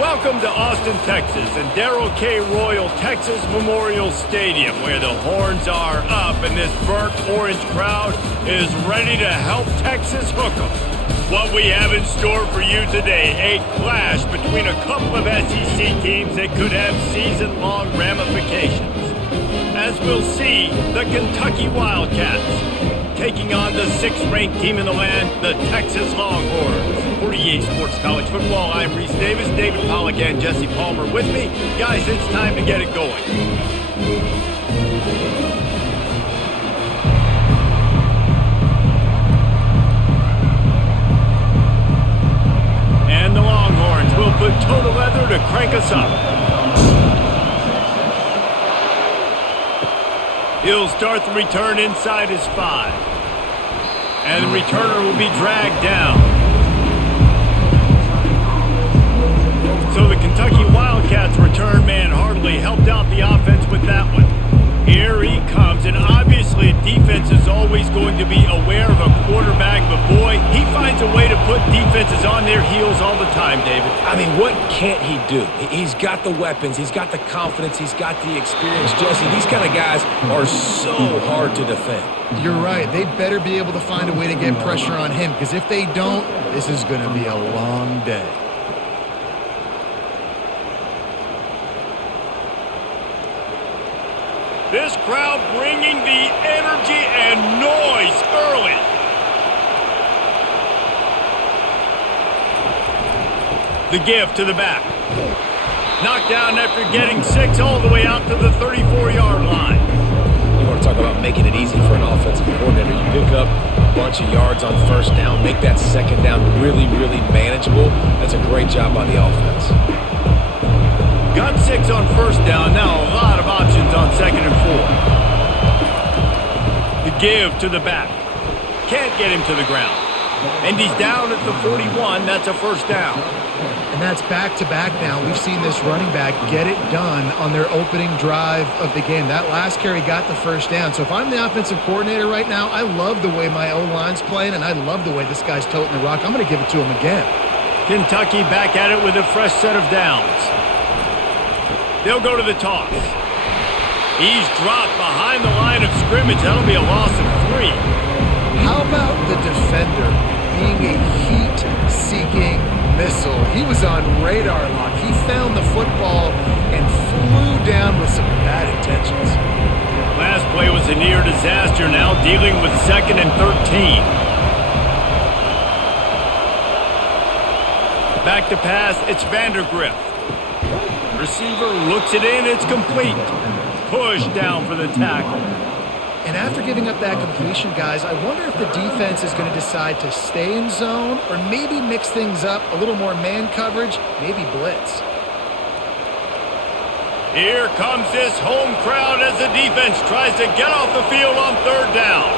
Welcome to Austin, Texas, and Darrell K. Royal Texas Memorial Stadium, where the horns are up and this burnt orange crowd is ready to help Texas hook 'em. What we have in store for you today, a clash between a couple of SEC teams that could have season-long ramifications. As we'll see, the Kentucky Wildcats taking on the 6th-ranked team in the land, the Texas Longhorns. For EA Sports College Football, I'm Reese Davis, David Pollack, and Jesse Palmer with me. Guys, it's time to get it going. And the Longhorns will put toe to leather to crank us up. He'll start the return inside his 5. And the returner will be dragged down. So the Kentucky Wildcats return man hardly helped out the offense with that one. Here he comes, and obviously defense is always going to be aware of a quarterback, but boy, he finds a way to put defenses on their heels all the time, David. I mean, what can't he do? He's got the weapons, he's got the confidence, he's got the experience. Jesse, these kind of guys are so hard to defend. You're right. They better be able to find a way to get pressure on him, because if they don't, this is going to be a long day. This crowd bringing the energy and noise early. The give to the back. Knocked down after getting 6 all the way out to the 34-yard line. You want to talk about making it easy for an offensive coordinator. You pick up a bunch of yards on first down, make that second down really, really manageable. That's a great job by the offense. Got 6 on first down, now a lot of options on 2nd and 4. The give to the back. Can't get him to the ground. And he's down at the 41, that's a first down. And that's back-to-back now. We've seen this running back get it done on their opening drive of the game. That last carry got the first down. So if I'm the offensive coordinator right now, I love the way my O-line's playing, and I love the way this guy's toting the rock. I'm going to give it to him again. Kentucky back at it with a fresh set of downs. They'll go to the toss. He's dropped behind the line of scrimmage. That'll be a loss of 3. How about the defender being a heat-seeking missile? He was on radar lock. He found the football and flew down with some bad intentions. Last play was a near disaster, now dealing with 2nd and 13. Back to pass, it's Vandergriff. Receiver looks it in, it's complete. Push down for the tackle. And after giving up that completion, guys, I wonder if the defense is going to decide to stay in zone or maybe mix things up, a little more man coverage, maybe blitz. Here comes this home crowd as the defense tries to get off the field on 3rd down.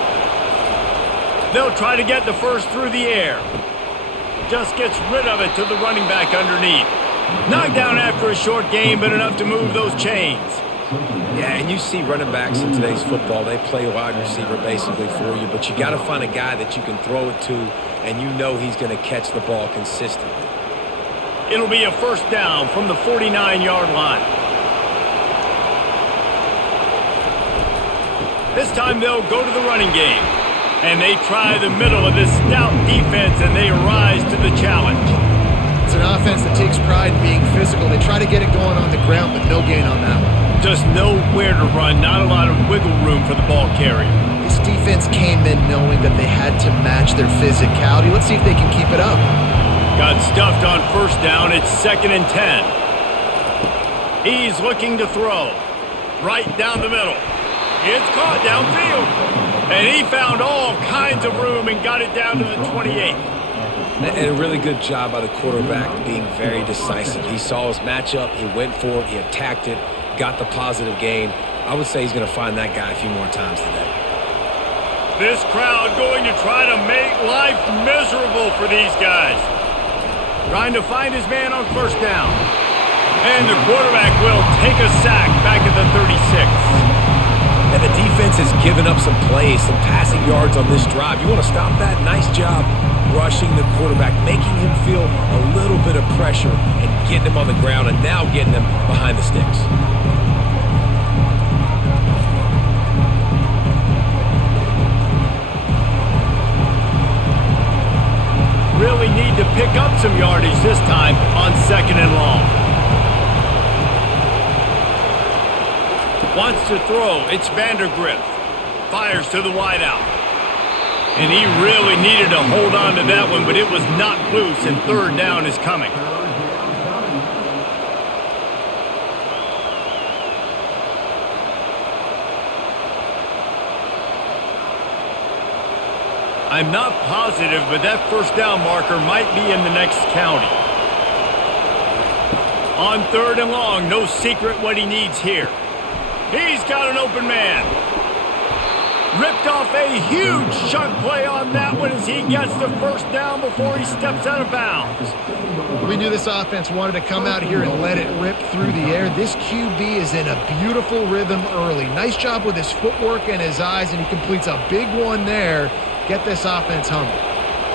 They'll try to get the first through the air. Just gets rid of it to the running back underneath. Knocked down after a short game, but enough to move those chains. Yeah, and you see running backs in today's football, they play wide receiver basically for you, but you got to find a guy that you can throw it to, and you know he's going to catch the ball consistently. It'll be a first down from the 49-yard line. This time they'll go to the running game, and they try the middle of this stout defense, and they rise to the challenge. It's an offense that takes pride in being physical. They try to get it going on the ground, but no gain on that one. Just nowhere to run, not a lot of wiggle room for the ball carrier. This defense came in knowing that they had to match their physicality. Let's see if they can keep it up. Got stuffed on first down, it's 2nd and 10. He's looking to throw. Right down the middle. It's caught downfield. And he found all kinds of room and got it down to the 28. And a really good job by the quarterback being very decisive. He saw his matchup, he went for it, he attacked it, got the positive gain. I would say he's going to find that guy a few more times today. This crowd going to try to make life miserable for these guys. Trying to find his man on first down. And the quarterback will take a sack back at the 36. And the defense has given up some plays, some passing yards on this drive. You want to stop that? Nice job rushing the quarterback, making him feel a little bit of pressure and getting him on the ground and now getting him behind the sticks. Really need to pick up some yardage this time on 2nd and long. Wants to throw. It's Vandergrift. Fires to the wideout. And he really needed to hold on to that one, but it was not loose, and 3rd down is coming. I'm not positive, but that 1st down marker might be in the next county. On 3rd and long, no secret what he needs here. He's got an open man. Ripped off a huge chunk play on that one as he gets the 1st down before he steps out of bounds. We knew this offense wanted to come out here and let it rip through the air. This QB is in a beautiful rhythm early. Nice job with his footwork and his eyes, and he completes a big one there. Get this offense humming.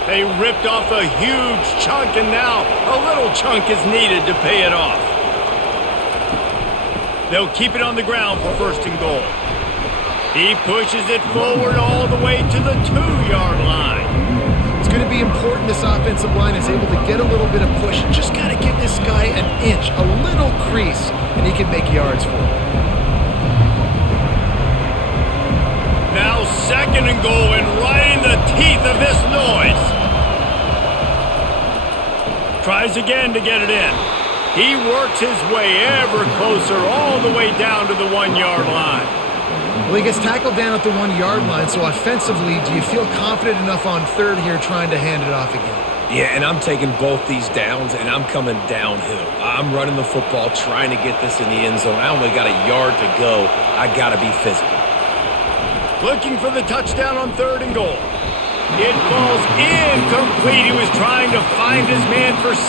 They ripped off a huge chunk, and now a little chunk is needed to pay it off. They'll keep it on the ground for 1st and goal. He pushes it forward all the way to the 2-yard line. It's going to be important this offensive line is able to get a little bit of push. Just got to give this guy an inch, a little crease, and he can make yards for it. Now 2nd and goal, and right in the teeth of this noise. Tries again to get it in. He works his way ever closer all the way down to the 1-yard line. Well, he gets tackled down at the 1-yard line, so offensively, do you feel confident enough on 3rd here trying to hand it off again? Yeah, and I'm taking both these downs, and I'm coming downhill. I'm running the football, trying to get this in the end zone. I only got a yard to go. I got to be physical. Looking for the touchdown on 3rd and goal. It falls incomplete. He was trying to find his man for 6.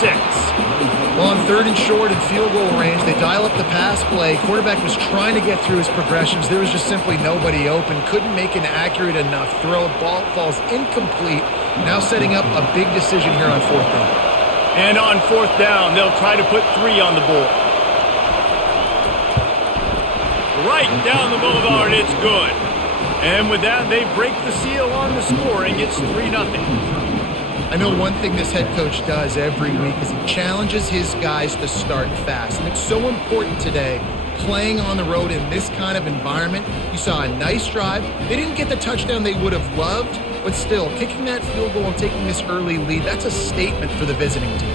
Well, on 3rd and short and field goal range, they dial up the pass play. Quarterback was trying to get through his progressions. There was just simply nobody open. Couldn't make an accurate enough throw. Ball falls incomplete. Now setting up a big decision here on 4th down. And on 4th down, they'll try to put 3 on the board. Right down the boulevard, it's good. And with that, they break the seal on the scoring. It's 3-0. I know one thing this head coach does every week is he challenges his guys to start fast. And it's so important today, playing on the road in this kind of environment. You saw a nice drive. They didn't get the touchdown they would have loved, but still, kicking that field goal and taking this early lead, that's a statement for the visiting team.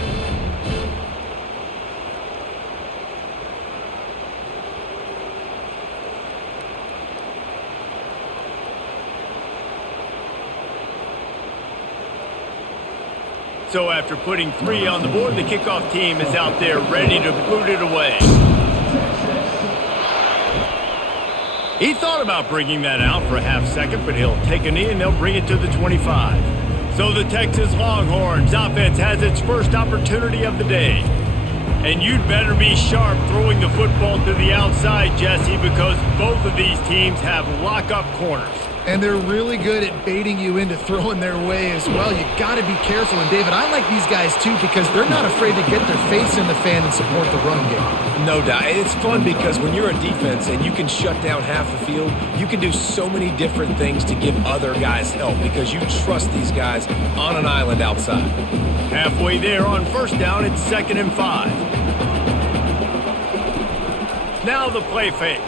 So after putting 3 on the board, the kickoff team is out there ready to boot it away. He thought about bringing that out for a half second, but he'll take a knee and they'll bring it to the 25. So the Texas Longhorns offense has its first opportunity of the day. And you'd better be sharp throwing the football to the outside, Jesse, because both of these teams have lock-up corners. And they're really good at baiting you into throwing their way as well. You got to be careful. And, David, I like these guys, too, because they're not afraid to get their face in the fan and support the run game. No doubt. It's fun because when you're a defense and you can shut down half the field, you can do so many different things to give other guys help because you trust these guys on an island outside. Halfway there on 1st down, it's 2nd and 5. Now the play fake.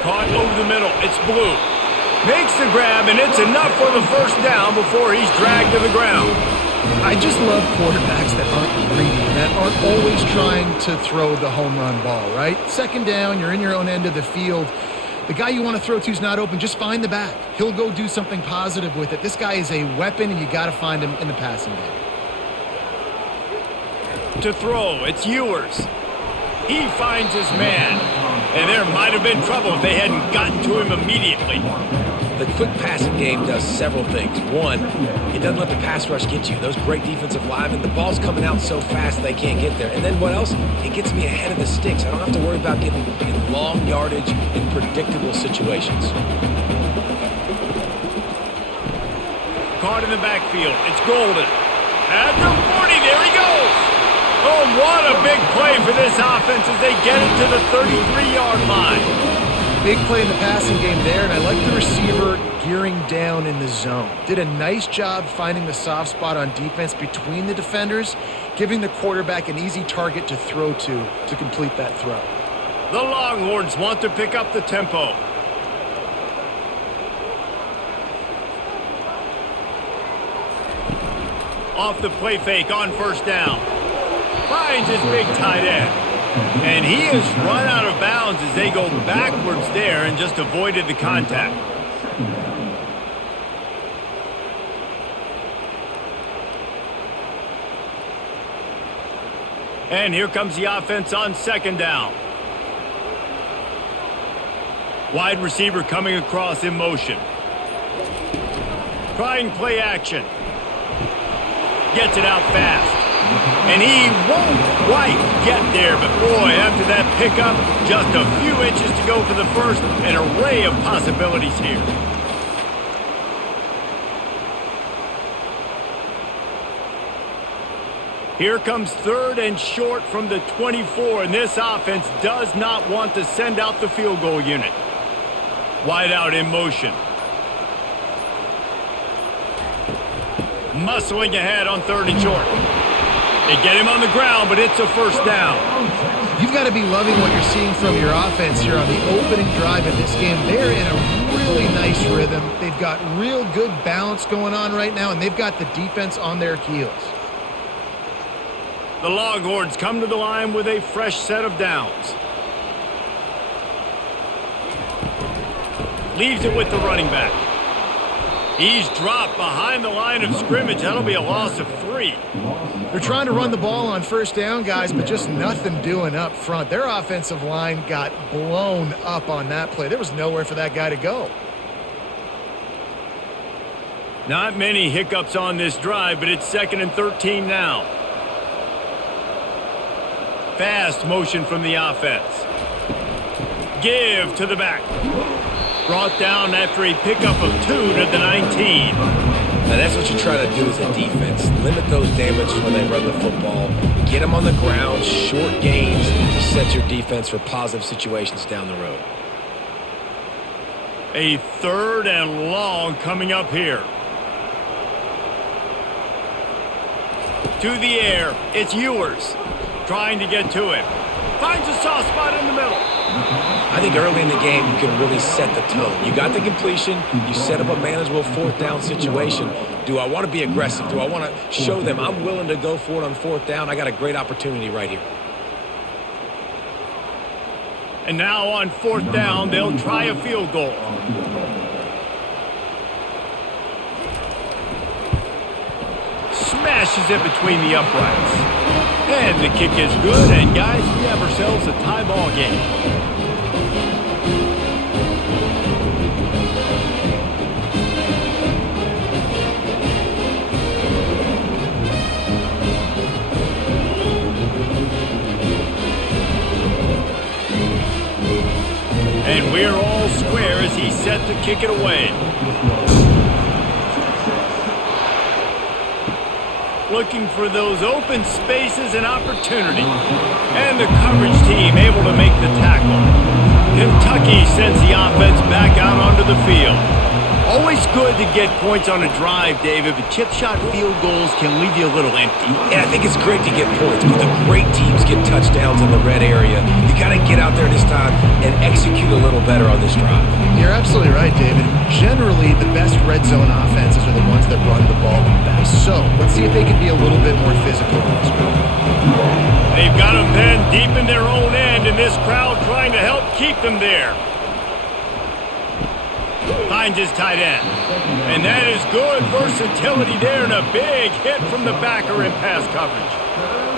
Caught over the middle. It's Blue. Makes the grab, and it's enough for the 1st down before he's dragged to the ground. I just love quarterbacks that aren't greedy, that aren't always trying to throw the home run ball, right? 2nd down, you're in your own end of the field. The guy you want to throw to is not open. Just find the back. He'll go do something positive with it. This guy is a weapon, and you got to find him in the passing game. To throw, it's Ewers. He finds his man. And there might have been trouble if they hadn't gotten to him immediately. The quick passing game does several things. One, it doesn't let the pass rush get you. Those great defensive linemen, the ball's coming out so fast they can't get there. And then what else? It gets me ahead of the sticks. I don't have to worry about getting in long yardage in predictable situations. caught in the backfield. It's Golden. At the 40, there he goes. Oh, what a big play for this offense as they get it to the 33-yard line. Big play in the passing game there, and I like the receiver gearing down in the zone. Did a nice job finding the soft spot on defense between the defenders, giving the quarterback an easy target to throw to complete that throw. The Longhorns want to pick up the tempo. Off the play fake on first down. Finds his big tight end. And he is run out of bounds as they go backwards there and just avoided the contact. And here comes the offense on second down. Wide receiver coming across in motion. Trying play action. Gets it out fast. And he won't quite get there, but boy, after that pickup, just a few inches to go for the first, an array of possibilities here. Here comes third and short from the 24, and this offense does not want to send out the field goal unit. Wide out in motion. Muscling ahead on third and short. They get him on the ground, but it's a first down. You've got to be loving what you're seeing from your offense here on the opening drive of this game. They're in a really nice rhythm. They've got real good balance going on right now, and they've got the defense on their heels. The Longhorns come to the line with a fresh set of downs. Leaves it with the running back. He's dropped behind the line of scrimmage. That'll be a loss of 3. They're trying to run the ball on first down, guys, but just nothing doing up front. Their offensive line got blown up on that play. There was nowhere for that guy to go. Not many hiccups on this drive, but it's 2nd and 13 now. Fast motion from the offense. Give to the back. Brought down after a pickup of 2 to the 19. Now that's what you try to do as a defense. Limit those damages when they run the football. Get them on the ground, short gains to set your defense for positive situations down the road. A 3rd and long coming up here. To the air, it's Ewers. Trying to get to him. Finds a soft spot in the middle. I think early in the game you can really set the tone. You got the completion. You set up a manageable 4th down situation. Do I want to be aggressive? Do I want to show them I'm willing to go for it on 4th down? I got a great opportunity right here. And now on 4th down, they'll try a field goal. Smashes it between the uprights. And the kick is good, and guys, we have ourselves a tie ball game. And we're all square as he set to kick it away. Looking for those open spaces and opportunity. And the coverage team able to make the tackle. Kentucky sends the offense back out onto the field. Always good to get points on a drive, David, but chip shot field goals can leave you a little empty. And I think it's great to get points, but the great teams get touchdowns in the red area. You got to get out there this time and execute a little better on this drive. You're absolutely right, David. Generally, the best red zone offenses are the ones that run the ball the best. So, let's see if they can be a little bit more physical in this group. They've got them pinned deep in their own end, and this crowd trying to help keep them there. Finds his tight end. And that is good versatility there and a big hit from the backer in pass coverage.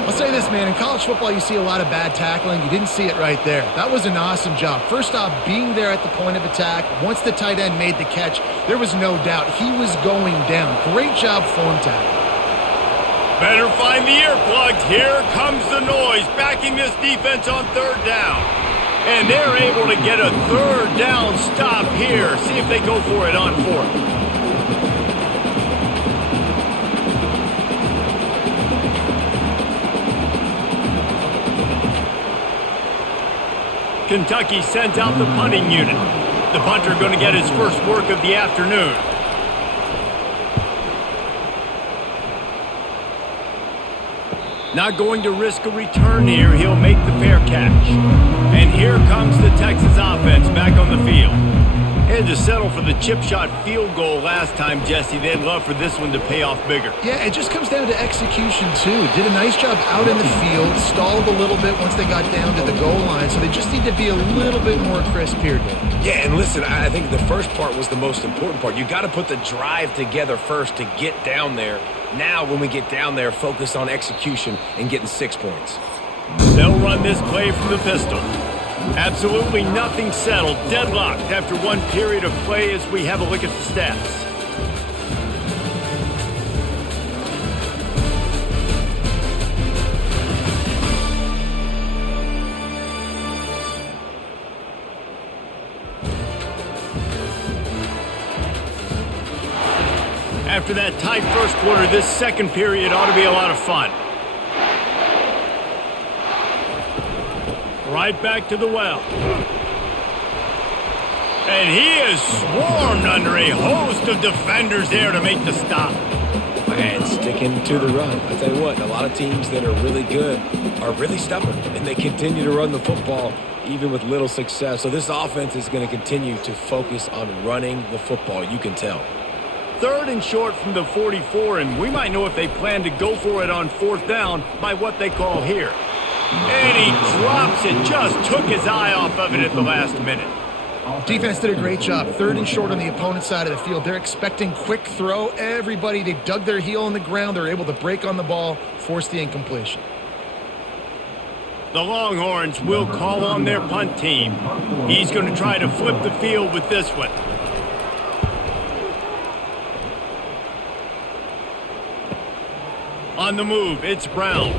I'll say this, man. In college football, you see a lot of bad tackling. You didn't see it right there. That was an awesome job. First off, being there at the point of attack. Once the tight end made the catch, there was no doubt he was going down. Great job form tackle. Better find the earplugs. Here comes the noise, backing this defense on 3rd down. And they're able to get a 3rd down stop here. See if they go for it on 4th. Kentucky sends out the punting unit. The punter going to get his first work of the afternoon. Not going to risk a return here. He'll make the fair catch. And here comes the Texas offense back on the field. They had to settle for the chip shot field goal last time, Jesse. They'd love for this one to pay off bigger. Yeah, it just comes down to execution, too. Did a nice job out in the field, stalled a little bit once they got down to the goal line, so they just need to be a little bit more crisp here, Dave. Yeah, and listen, I think the first part was the most important part. You got to put the drive together first to get down there. Now, when we get down there, focus on execution and getting 6 points. They'll run this play from the pistol. Absolutely nothing settled. Deadlocked after one period of play as we have a look at the stats. After that tight first quarter, this second period ought to be a lot of fun. Right back to the well. And he is swarmed under a host of defenders there to make the stop. And sticking to the run. I'll tell you what, a lot of teams that are really good are really stubborn, and they continue to run the football even with little success. So this offense is going to continue to focus on running the football. You can tell. 3rd and short from the 44, and we might know if they plan to go for it on 4th down by what they call here. And he drops it, just took his eye off of it at the last minute. Defense did a great job. 3rd and short on the opponent's side of the field. They're expecting quick throw. Everybody, they dug their heel on the ground. They're able to break on the ball, force the incompletion. The Longhorns will call on their punt team. He's going to try to flip the field with this one. On the move, it's Brown.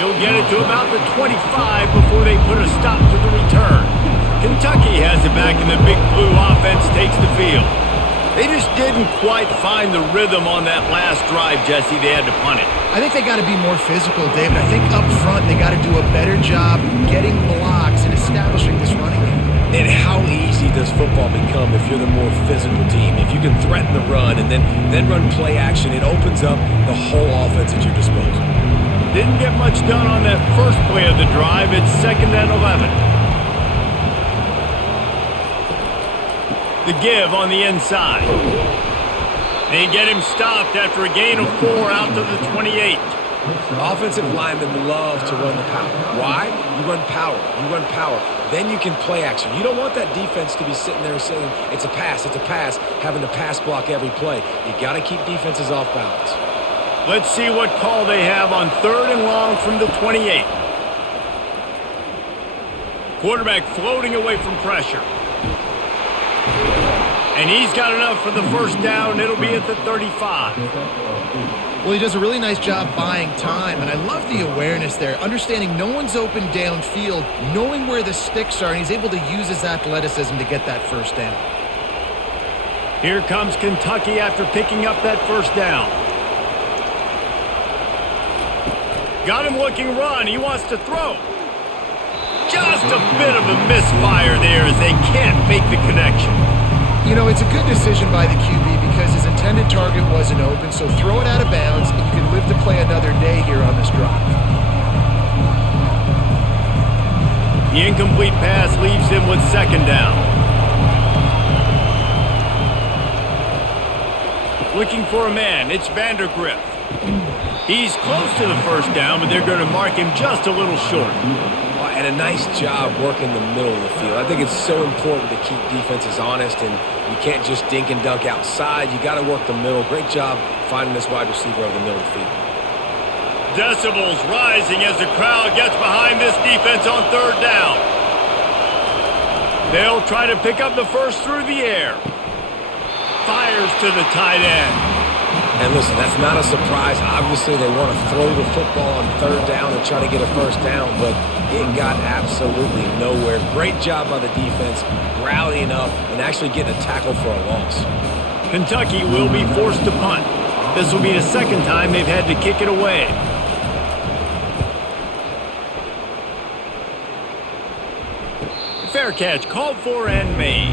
He'll get it to about the 25 before they put a stop to the return. Kentucky has it back, and the Big Blue offense takes the field. They just didn't quite find the rhythm on that last drive, Jesse. They had to punt it. I think they got to be more physical, David. I think up front they got to do a better job getting blocks and establishing this running game. And how easy does football become if you're the more physical team? If you can threaten the run and then run play action, it opens up the whole offense at your disposal. Didn't get much done on that first play of the drive. It's 2nd and 11. The give on the inside. They get him stopped after a gain of 4 out to the 28. Offensive linemen love to run the power. Why? You run power. You run power. Then you can play action. You don't want that defense to be sitting there saying, it's a pass, having to pass block every play. You got to keep defenses off balance. Let's see what call they have on 3rd and long from the 28. Quarterback floating away from pressure. And he's got enough for the first down. It'll be at the 35. Well, he does a really nice job buying time, and I love the awareness there, understanding no one's open downfield, knowing where the sticks are, and he's able to use his athleticism to get that first down. Here comes Kentucky after picking up that first down. Got him looking run. He wants to throw. Just a bit of a misfire there as they can't make the connection. You know, it's a good decision by the QB because his intended target wasn't open, so throw it out of bounds, and you can live to play another day here on this drive. The incomplete pass leaves him with 2nd down. Looking for a man, it's Vandergriff. He's close to the first down, but they're going to mark him just a little short. And a nice job working the middle of the field. I think it's so important to keep defenses honest, and you can't just dink and dunk outside. You got to work the middle. Great job finding this wide receiver over the middle of the field. Decibels rising as the crowd gets behind this defense on 3rd down. They'll try to pick up the first through the air. Fires to the tight end. And listen, that's not a surprise. Obviously, they want to throw the football on 3rd down and try to get a first down, but it got absolutely nowhere. Great job by the defense, rallying up and actually getting a tackle for a loss. Kentucky will be forced to punt. This will be the 2nd time they've had to kick it away. Fair catch, called for and made.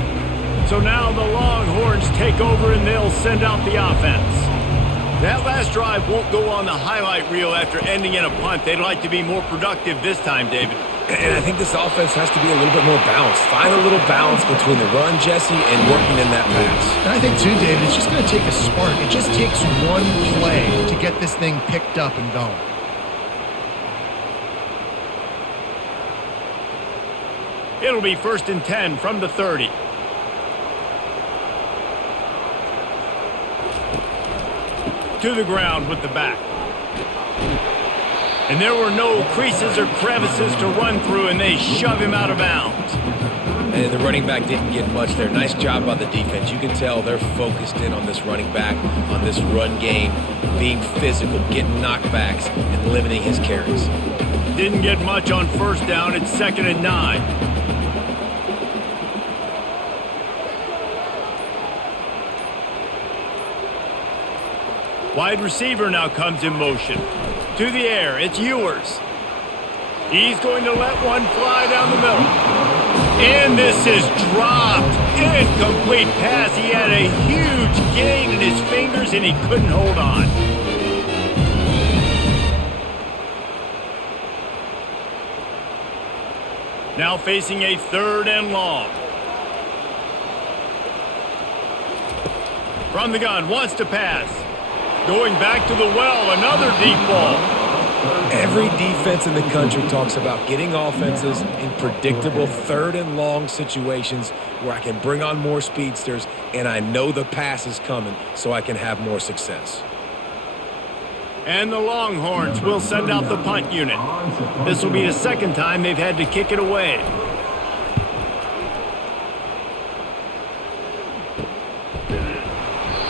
So now the Longhorns take over and they'll send out the offense. That last drive won't go on the highlight reel after ending in a punt. They'd like to be more productive this time, David. And I think this offense has to be a little bit more balanced. Find a little balance between the run, Jesse, and working in that pass. And I think, too, David, it's just going to take a spark. It just takes one play to get this thing picked up and going. It'll be 1st and 10 from the 30. To the ground with the back. And there were no creases or crevices to run through, and they shove him out of bounds. And the running back didn't get much there. Nice job by the defense. You can tell they're focused in on this running back, on this run game, being physical, getting knockbacks, and limiting his carries. Didn't get much on 1st down. It's 2nd and 9. Wide receiver now comes in motion. To the air, it's Ewers. He's going to let one fly down the middle. And this is dropped. Incomplete pass. He had a huge gain in his fingers and he couldn't hold on. Now facing a 3rd and long. From the gun, wants to pass. Going back to the well, another deep ball. Every defense in the country talks about getting offenses in predictable 3rd and long situations where I can bring on more speedsters and I know the pass is coming so I can have more success. And the Longhorns will send out the punt unit. This will be the 2nd time they've had to kick it away.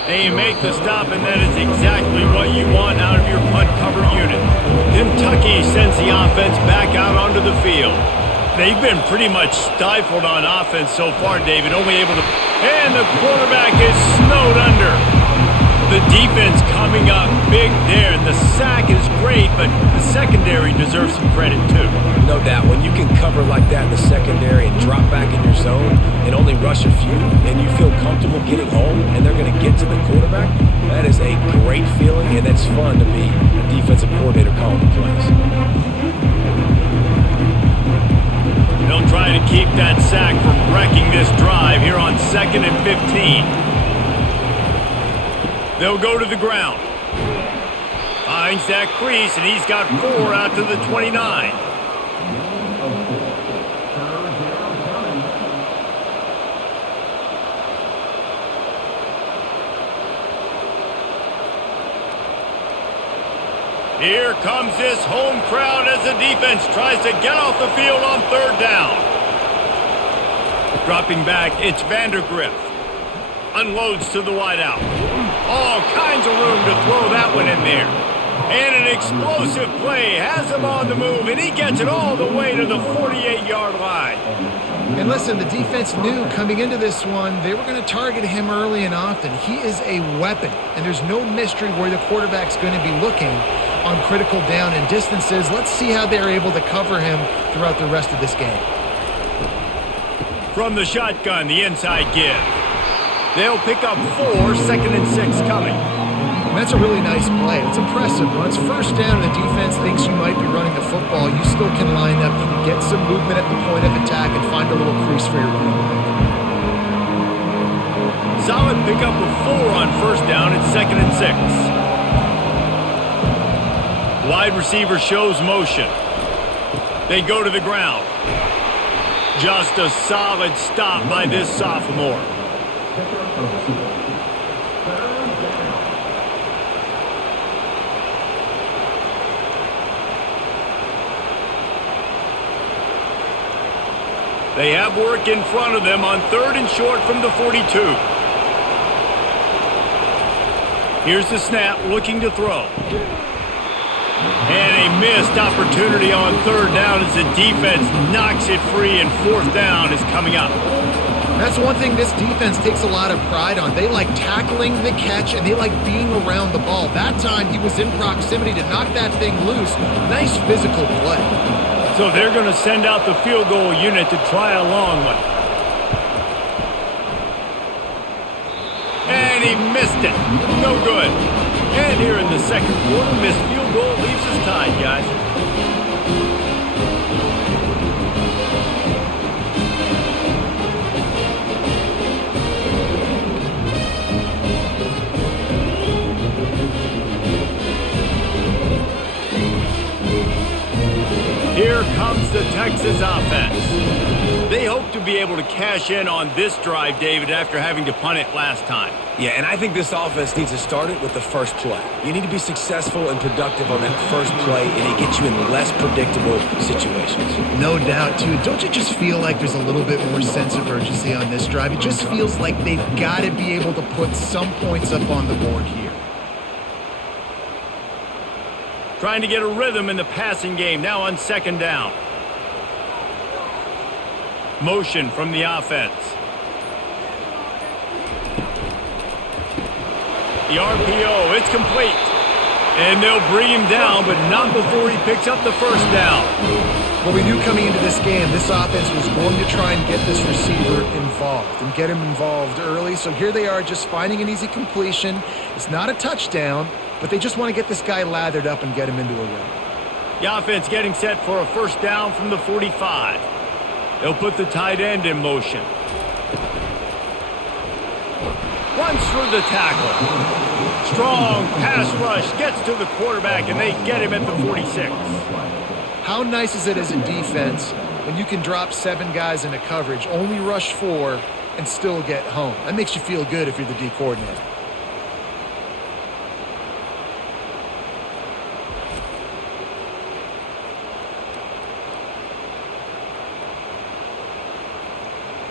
They make the stop, and that is exactly what you want out of your punt cover unit. Kentucky sends the offense back out onto the field. They've been pretty much stifled on offense so far, David, only able to... And the quarterback is snowed under. The defense coming up big there, and the sack is great, but the secondary deserves some credit, too. No doubt. When you can cover like that in the secondary and drop back in your zone and only rush a few, and you feel comfortable getting home, and they're going to get to the quarterback, that is a great feeling, and it's fun to be a defensive coordinator calling the plays. They'll try to keep that sack from wrecking this drive here on 2nd and 15. They'll go to the ground. Finds that crease, and he's got 4 out to the 29. Here comes this home crowd as the defense tries to get off the field on 3rd down. Dropping back, it's Vandergriff. Unloads to the wideout. All kinds of room to throw that one in there. And an explosive play has him on the move, and he gets it all the way to the 48-yard line. And listen, the defense knew coming into this one, they were going to target him early and often. He is a weapon, and there's no mystery where the quarterback's going to be looking on critical down and distances. Let's see how they're able to cover him throughout the rest of this game. From the shotgun, the inside give. They'll pick up 4, 2nd and 6 coming. And that's a really nice play. It's impressive. When it's 1st down and the defense thinks you might be running the football, you still can line up. You can get some movement at the point of attack and find a little crease for your running back. Solid pickup of 4 on 1st down. It's 2nd and 6. Wide receiver shows motion. They go to the ground. Just a solid stop by this sophomore. They have work in front of them on 3rd and short from the 42. Here's the snap, looking to throw. And a missed opportunity on 3rd down as the defense knocks it free, and 4th down is coming up. That's one thing this defense takes a lot of pride on. They like tackling the catch, and they like being around the ball. That time he was in proximity to knock that thing loose. Nice physical play. So they're going to send out the field goal unit to try a long one. And he missed it. No good. And here in the second quarter, missed field goal leaves us tied, guys. Here comes the Texas offense. They hope to be able to cash in on this drive, David, after having to punt it last time. Yeah, and I think this offense needs to start it with the first play. You need to be successful and productive on that first play, and it gets you in less predictable situations. No doubt, too. Don't you just feel like there's a little bit more sense of urgency on this drive? It just feels like they've got to be able to put some points up on the board here. Trying to get a rhythm in the passing game, now on second down. Motion from the offense. The RPO, it's complete. And they'll bring him down, but not before he picks up the first down. Well, we knew coming into this game, this offense was going to try and get this receiver involved and get him involved early. So here they are just finding an easy completion. It's not a touchdown, but they just want to get this guy lathered up and get him into a run. The offense getting set for a first down from the 45. They'll put the tight end in motion. Runs for the tackle. Strong pass rush gets to the quarterback, and they get him at the 46. How nice is it as a defense when you can drop 7 guys into coverage, only rush 4, and still get home? That makes you feel good if you're the D coordinator.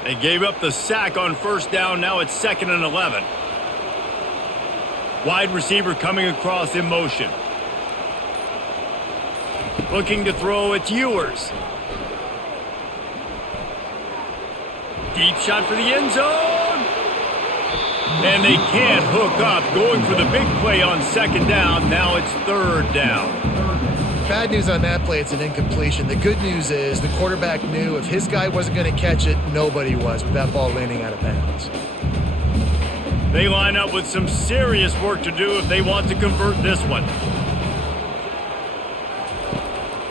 They gave up the sack on first down. Now it's 2nd and 11. Wide receiver coming across in motion. Looking to throw, it's Ewers. Deep shot for the end zone. And they can't hook up. Going for the big play on second down. Now it's 3rd down. Bad news on that play, it's an incompletion. The good news is the quarterback knew if his guy wasn't going to catch it, nobody was with that ball landing out of bounds. They line up with some serious work to do if they want to convert this one.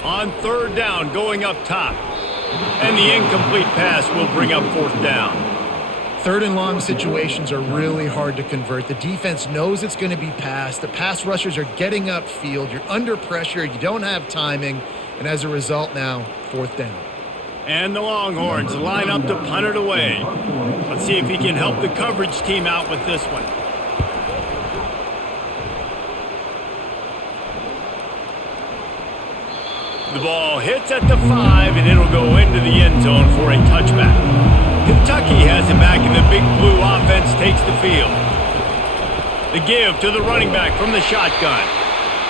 On 3rd down, going up top. And the incomplete pass will bring up 4th down. 3rd and long situations are really hard to convert. The defense knows it's going to be passed. The pass rushers are getting upfield. You're under pressure. You don't have timing. And as a result now, 4th down. And the Longhorns line up to punt it away. Let's see if he can help the coverage team out with this one. The ball hits at the 5, and it'll go into the end zone for a touchback. Kentucky has it back, and the big blue offense takes the field. The give to the running back from the shotgun.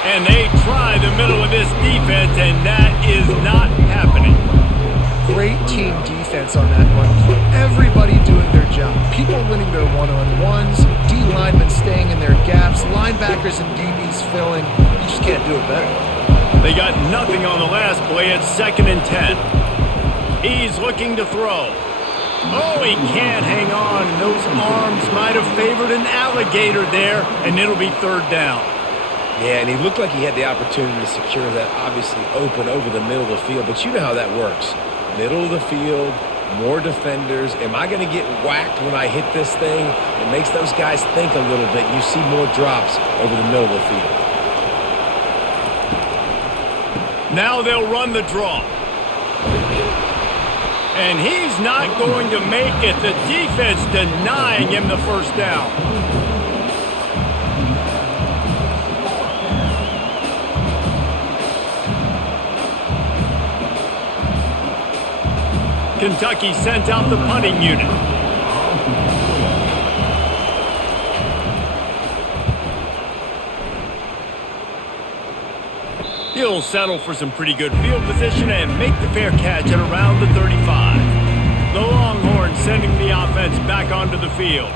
And they try the middle of this defense, and that is not happening. Great team defense on that run play. Everybody doing their job. People winning their one-on-ones, D linemen staying in their gaps, linebackers and DBs filling. You just can't do it better. They got nothing on the last play. It's 2nd and 10. He's looking to throw. Oh, he can't hang on. And those arms might have favored an alligator there, and it'll be 3rd down. Yeah, and he looked like he had the opportunity to secure that obviously open over the middle of the field, but you know how that works. Middle of the field, more defenders. Am I going to get whacked when I hit this thing? It makes those guys think a little bit. You see more drops over the middle of the field. Now they'll run the draw. And he's not going to make it. The defense denying him the first down. Kentucky sent out the punting unit. He'll settle for some pretty good field position and make the fair catch at around the 35. The Longhorns sending the offense back onto the field.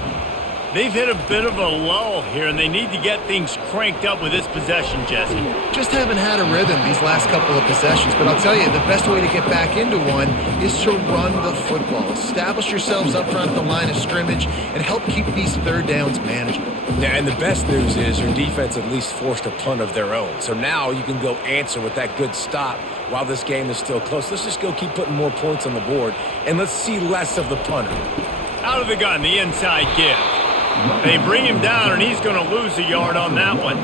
They've hit a bit of a lull here, and they need to get things cranked up with this possession, Jesse. Just haven't had a rhythm these last couple of possessions, but I'll tell you, the best way to get back into one is to run the football. Establish yourselves up front at the line of scrimmage and help keep these third downs manageable. Yeah, and the best news is your defense at least forced a punt of their own. So now you can go answer with that good stop while this game is still close. Let's just go keep putting more points on the board, and let's see less of the punter. Out of the gun, the inside give. They bring him down, and he's going to lose a yard on that one.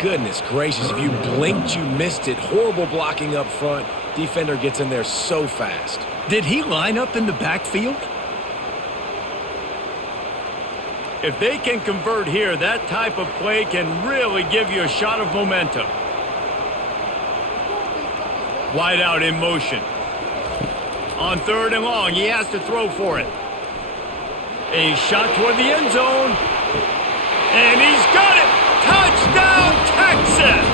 Goodness gracious, if you blinked, you missed it. Horrible blocking up front. Defender gets in there so fast. Did he line up in the backfield? If they can convert here, that type of play can really give you a shot of momentum. Wide out in motion. On 3rd and long, he has to throw for it. A shot toward the end zone. And he's got it! Touchdown, Texas!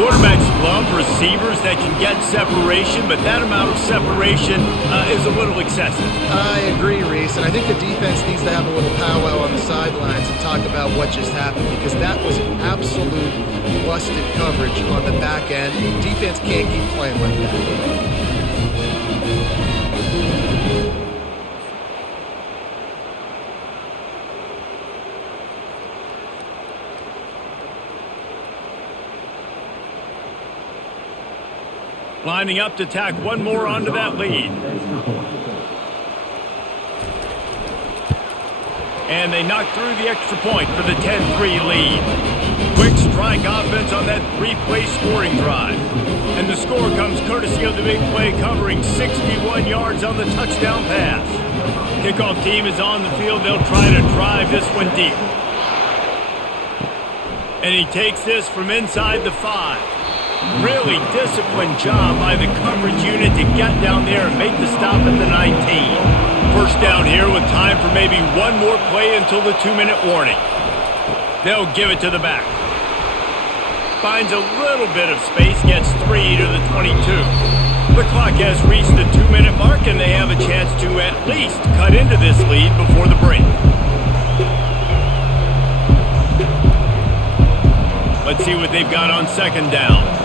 Quarterbacks love receivers that can get separation, but that amount of separation is a little excessive. I agree, Reese, and I think the defense needs to have a little powwow on the sidelines and talk about what just happened, because that was an absolute busted coverage on the back end. Defense can't keep playing like that. Lining up to tack one more onto that lead. And they knock through the extra point for the 10-3 lead. Quick strike offense on that 3-play scoring drive. And the score comes courtesy of the big play covering 61 yards on the touchdown pass. Kickoff team is on the field. They'll try to drive this one deep. And he takes this from inside the 5. Really disciplined job by the coverage unit to get down there and make the stop at the 19. First down here with time for maybe one more play until the 2-minute warning. They'll give it to the back. Finds a little bit of space, gets 3 to the 22. The clock has reached the 2-minute mark, and they have a chance to at least cut into this lead before the break. Let's see what they've got on 2nd down.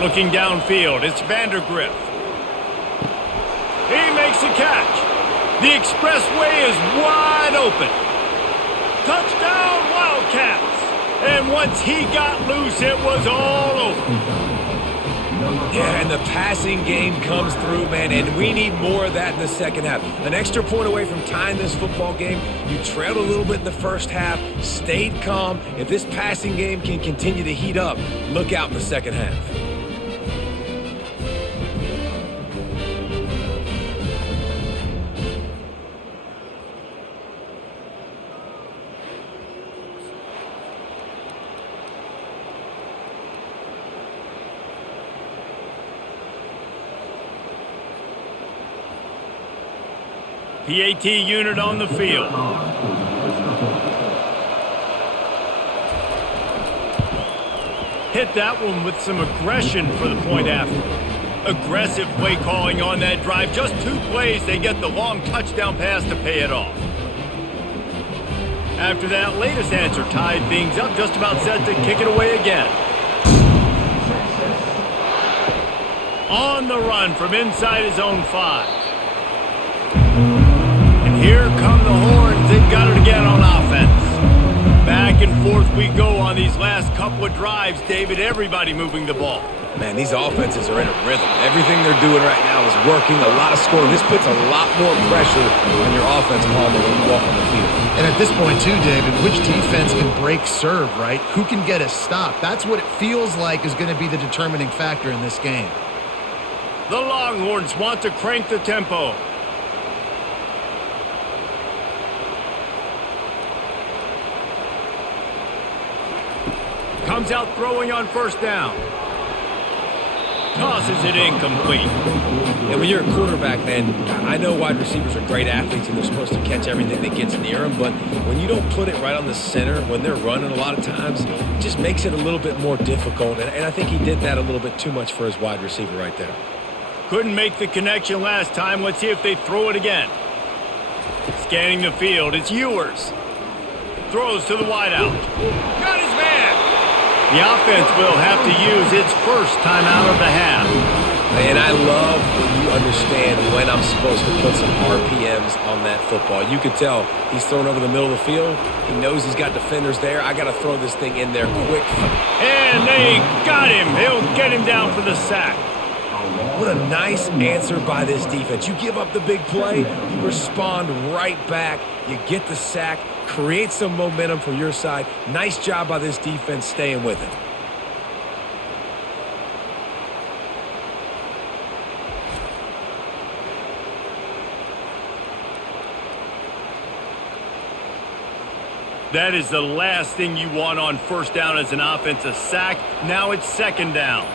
Looking downfield, it's Vandergriff. He makes a catch. The expressway is wide open. Touchdown, Wildcats. And once he got loose, it was all over. Yeah, and the passing game comes through, man, and we need more of that in the second half. An extra point away from tying this football game. You trailed a little bit in the first half, stayed calm. If this passing game can continue to heat up, look out in the second half. PAT unit on the field. Hit that one with some aggression for the point after. Aggressive play calling on that drive. Just 2 plays, they get the long touchdown pass to pay it off. After that latest answer tied things up, just about set to kick it away again. On the run from inside his own 5. Here come the horns. They've got it again on offense. Back and forth we go on these last couple of drives, David. Everybody moving the ball. Man, these offenses are in a rhythm. Everything they're doing right now is working. A lot of scoring. This puts a lot more pressure on your offense, Palmer, when you walk on the field. And at this point, too, David, which defense can break serve, right? Who can get a stop? That's what it feels like is going to be the determining factor in this game. The Longhorns want to crank the tempo. Comes out throwing on 1st down. Tosses it incomplete. And when you're a quarterback, man, I know wide receivers are great athletes and they're supposed to catch everything that gets near them, but when you don't put it right on the center, when they're running a lot of times, it just makes it a little bit more difficult. And I think he did that a little bit too much for his wide receiver right there. Couldn't make the connection last time. Let's see if they throw it again. Scanning the field, it's Ewers. Throws to the wideout. Got his man! The offense will have to use its first timeout of the half. And I love when you understand when I'm supposed to put some RPMs on that football. You could tell he's thrown over the middle of the field. He knows he's got defenders there. I got to throw this thing in there quick. And they got him. They'll get him down for the sack. What a nice answer by this defense. You give up the big play, you respond right back. You get the sack, create some momentum for your side. Nice job by this defense staying with it. That is the last thing you want on first down as an offensive sack. Now it's second down.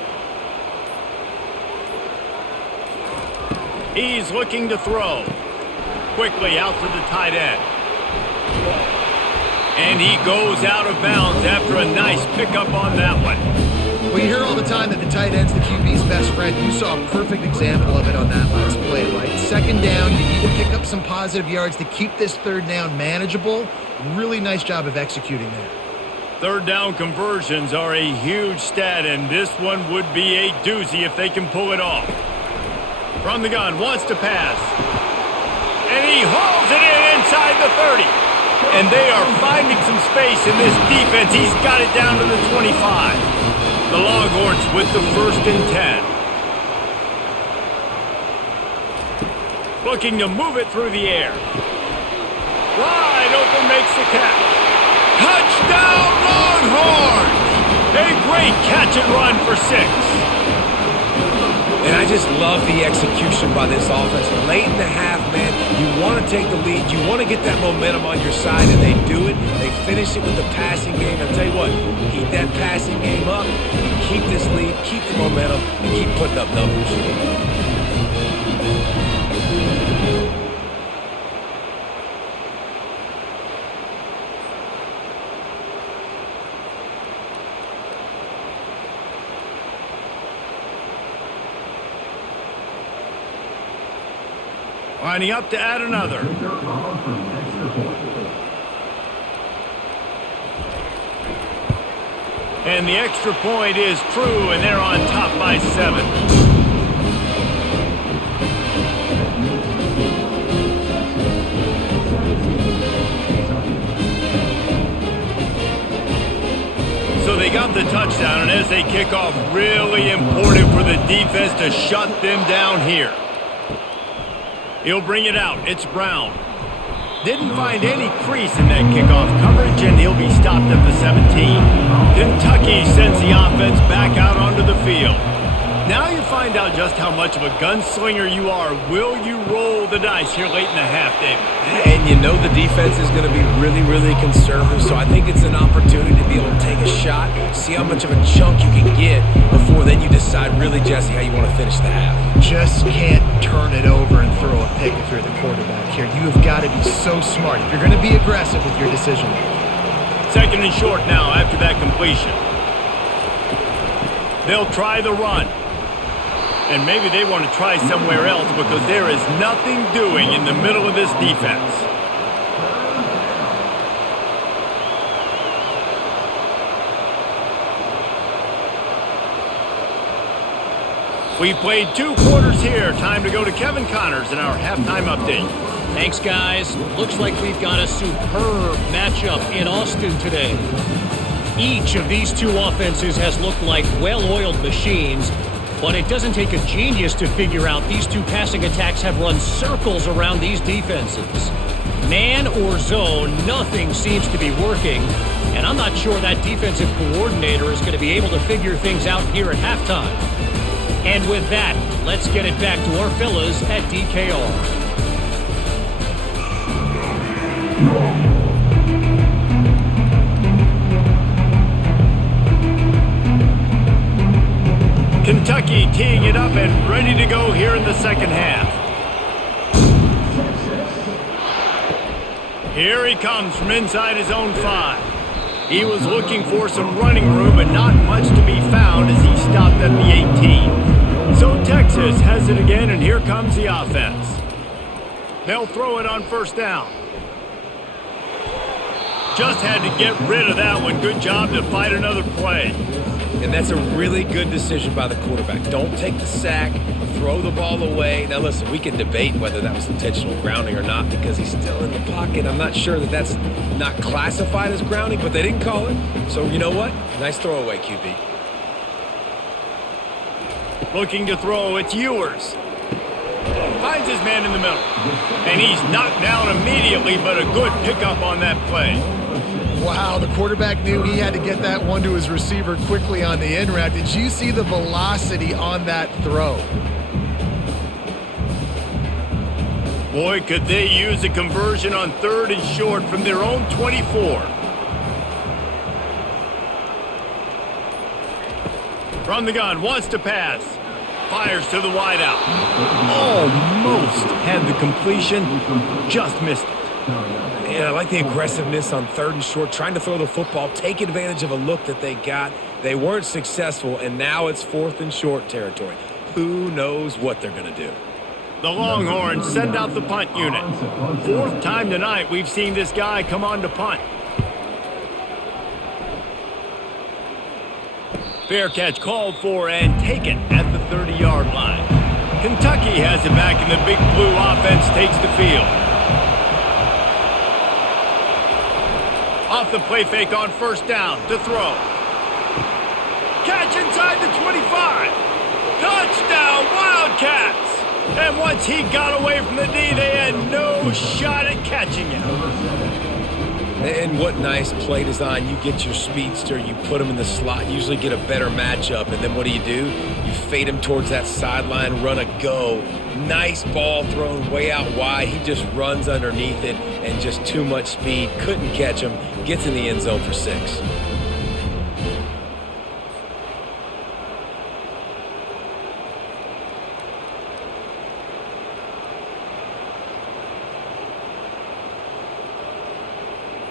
He's looking to throw. Quickly out to the tight end. And he goes out of bounds after a nice pickup on that one. We hear all the time that the tight end's the QB's best friend. You saw a perfect example of it on that last play, right? Second down, you need to pick up some positive yards to keep this third down manageable. Really nice job of executing there. Third down conversions are a huge stat, and this one would be a doozy if they can pull it off. From the gun, wants to pass. And he hauls it in inside the 30. And they are finding some space in this defense. He's got it down to the 25. The Longhorns with the 1st and 10. Looking to move it through the air. Wide open, makes the catch. Touchdown, Longhorns! A great catch and run for 6. And I just love the execution by this offense. Late in the half, man, you want to take the lead. You want to get that momentum on your side, and they do it. They finish it with the passing game. I'll tell you what, keep that passing game up, keep this lead, keep the momentum, and keep putting up numbers. Lining up to add another. And the extra point is true, and they're on top by 7. So they got the touchdown, and as they kick off, really important for the defense to shut them down here. He'll bring it out. It's Brown. Didn't find any crease in that kickoff coverage, and he'll be stopped at the 17. Kentucky sends the offense back out onto the field. Now you find out just how much of a gunslinger you are. Will you roll the dice here late in the half, David? And you know the defense is going to be really, really conservative, so I think it's an opportunity to be able to take a shot, see how much of a chunk you can get before then you decide really, Jesse, how you want to finish the half. Just can't turn it over and throw a pick if you're the quarterback here. You have got to be so smart if you're going to be aggressive with your decision making. Second and short now after that completion. They'll try the run. And maybe they want to try somewhere else because there is nothing doing in the middle of this defense. We've played 2 quarters here. Time to go to Kevin Connors in our halftime update. Thanks, guys. Looks like we've got a superb matchup in Austin today. Each of these 2 offenses has looked like well-oiled machines, but it doesn't take a genius to figure out these 2 passing attacks have run circles around these defenses. Man or zone, nothing seems to be working, and I'm not sure that defensive coordinator is going to be able to figure things out here at halftime. And with that, let's get it back to our fellas at DKR. Kentucky teeing it up and ready to go here in the second half. Here he comes from inside his own 5. He was looking for some running room, but not much to be found as he stopped at the 18. So Texas has it again, and here comes the offense. They'll throw it on first down. Just had to get rid of that one. Good job to fight another play. And that's a really good decision by the quarterback. Don't take the sack, throw the ball away. Now listen, we can debate whether that was intentional grounding or not because he's still in the pocket. I'm not sure that that's not classified as grounding, but they didn't call it. So you know what? Nice throwaway, QB. Looking to throw, it's Ewers. Finds his man in the middle. And he's knocked down immediately, but a good pickup on that play. Wow, the quarterback knew he had to get that one to his receiver quickly on the in route. Did you see the velocity on that throw? Boy, could they use a conversion on 3rd and short from their own 24. From the gun, wants to pass. Fires to the wideout. Almost had the completion, just missed it. Yeah, I like the aggressiveness on 3rd and short, trying to throw the football, take advantage of a look that they got. They weren't successful, and now it's 4th and short territory. Who knows what they're going to do? The Longhorns send out the punt unit. 4th time tonight we've seen this guy come on to punt. Fair catch called for and taken at the 30-yard line. Kentucky has it back, and the Big Blue offense takes the field. Off the play fake on first down to throw. Catch inside the 25. Touchdown, Wildcats! And once he got away from the D, they had no shot at catching him. And what nice play design. You get your speedster, you put him in the slot, usually get a better matchup, and then what do? You fade him towards that sideline, run a go. Nice ball thrown way out wide. He just runs underneath it and just too much speed. Couldn't catch him. Gets in the end zone for 6.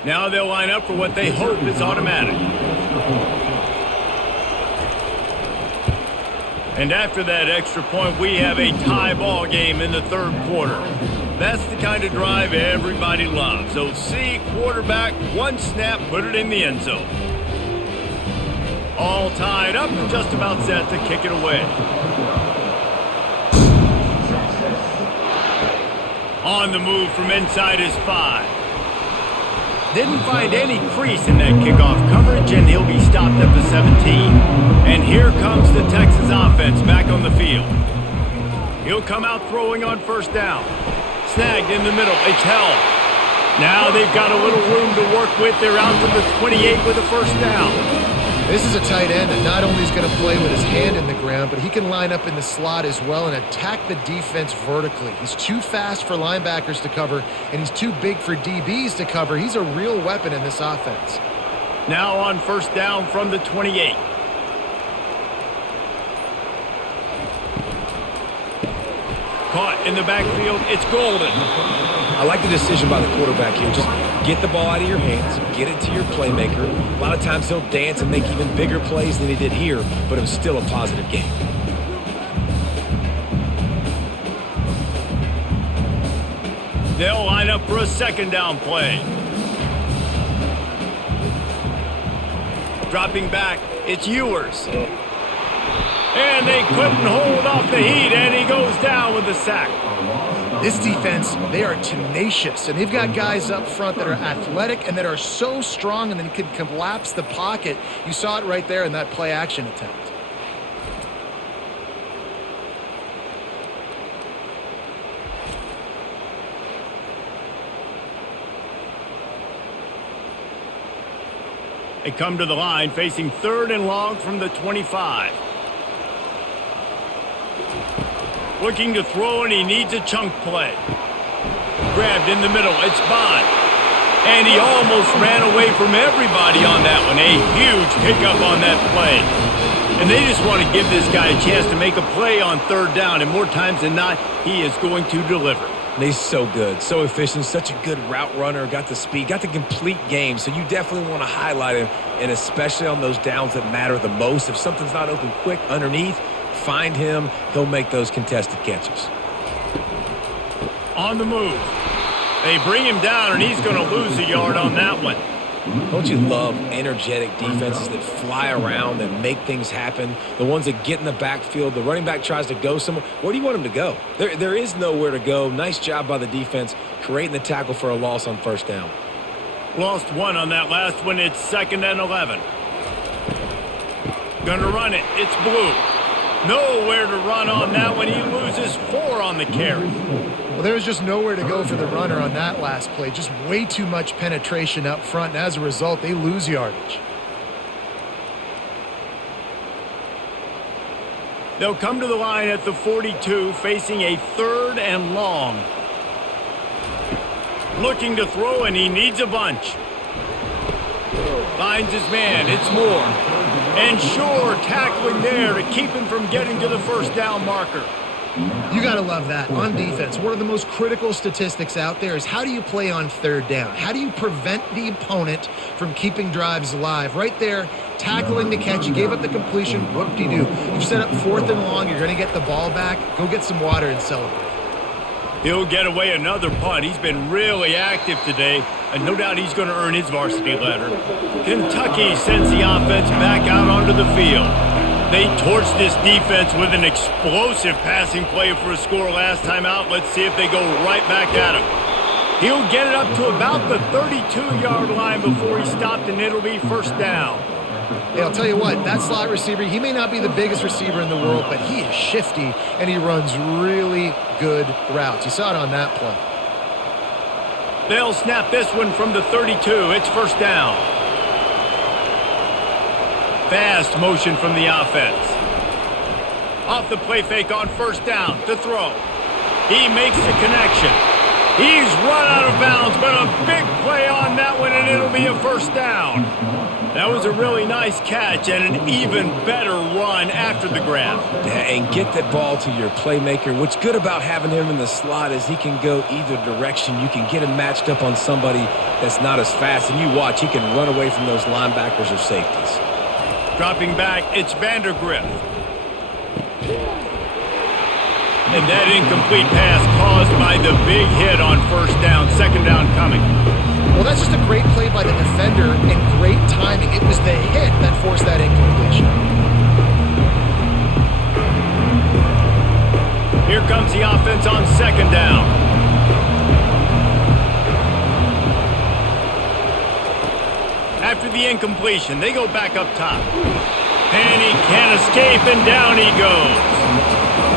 Now they'll line up for what they hope is automatic. And after that extra point, we have a tie ball game in the 3rd quarter. That's the kind of drive everybody loves. OC, quarterback, one snap, put it in the end zone. All tied up and just about set to kick it away. On the move from inside his 5. Didn't find any crease in that kickoff coverage, and he'll be stopped at the 17. And here comes the Texas offense back on the field. He'll come out throwing on first down. Snagged in the middle. It's held. Now they've got a little room to work with. They're out to the 28 with a first down. This is a tight end that not only is going to play with his hand in the ground, but he can line up in the slot as well and attack the defense vertically. He's too fast for linebackers to cover, and he's too big for DBs to cover. He's a real weapon in this offense. Now on first down from the 28. Caught in the backfield. It's Golden. I like the decision by the quarterback here. Just get the ball out of your hands, get it to your playmaker. A lot of times he'll dance and make even bigger plays than he did here, but it was still a positive game. They'll line up for a second down play. Dropping back, it's Ewers. And they couldn't hold off the heat, and he goes down with the sack. This defense, they are tenacious, and they've got guys up front that are athletic and that are so strong and then can collapse the pocket. You saw it right there in that play-action attempt. They come to the line facing 3rd and long from the 25. Looking to throw, and he needs a chunk play. Grabbed in the middle. It's Bond. And he almost ran away from everybody on that one. A huge pickup on that play. And they just want to give this guy a chance to make a play on 3rd down. And more times than not, he is going to deliver. He's so good, so efficient, such a good route runner, got the speed, got the complete game. So you definitely want to highlight him, and especially on those downs that matter the most. If something's not open quick underneath, find him, he'll make those contested catches. On the move. They bring him down, and he's going to lose a yard on that one. Don't you love energetic defenses that fly around and make things happen? The ones that get in the backfield, the running back tries to go somewhere. Where do you want him to go? There is nowhere to go. Nice job by the defense creating the tackle for a loss on first down. Lost one on that last one. It's 2nd and 11. Gonna run it. It's Blue. Nowhere to run on that one. He loses 4 on the carry. Well, there was just nowhere to go for the runner on that last play. Just way too much penetration up front, and as a result, they lose yardage. They'll come to the line at the 42, facing a 3rd and long. Looking to throw, and he needs a bunch. Finds his man. It's Moore. And Shore tackling there to keep him from getting to the first down marker. You got to love that. On defense, one of the most critical statistics out there is how do you play on 3rd down? How do you prevent the opponent from keeping drives alive? Right there, tackling the catch. You gave up the completion. Whoop-de-doo. You've set up 4th and long. You're going to get the ball back. Go get some water and celebrate. He'll get away another punt. He's been really active today, and no doubt he's going to earn his varsity letter. Kentucky sends the offense back out onto the field. They torched this defense with an explosive passing play for a score last time out. Let's see if they go right back at him. He'll get it up to about the 32-yard line before he stopped, and it'll be first down. Hey, I'll tell you what, that slot receiver, he may not be the biggest receiver in the world, but he is shifty, and he runs really good routes. You saw it on that play. They'll snap this one from the 32. It's first down. Fast motion from the offense. Off the play fake on first down to throw. He makes the connection. He's run out of bounds, but a big play on that one, and it'll be a first down. That was a really nice catch and an even better run after the grab. Yeah, and get that ball to your playmaker. What's good about having him in the slot is he can go either direction. You can get him matched up on somebody that's not as fast, and you watch, he can run away from those linebackers or safeties. Dropping back, it's Vandergrift. And that incomplete pass caused by the big hit on first down. 2nd down coming. Well, that's just a great play by the defender and great timing. It was the hit that forced that incompletion. Here comes the offense on 2nd down. After the incompletion, they go back up top. And he can't escape, and down he goes.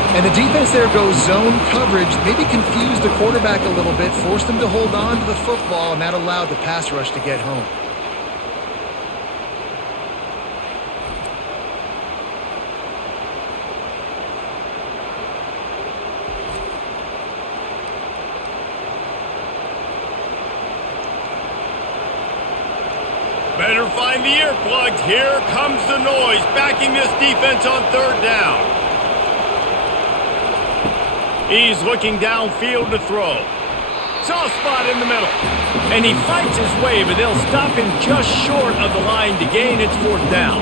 And the defense there goes zone coverage, maybe confused the quarterback a little bit, forced him to hold on to the football, and that allowed the pass rush to get home. Better find the earplugs. Here comes the noise, backing this defense on 3rd down. He's looking downfield to throw. Soft spot in the middle. And he fights his way, but they'll stop him just short of the line to gain. It's 4th down.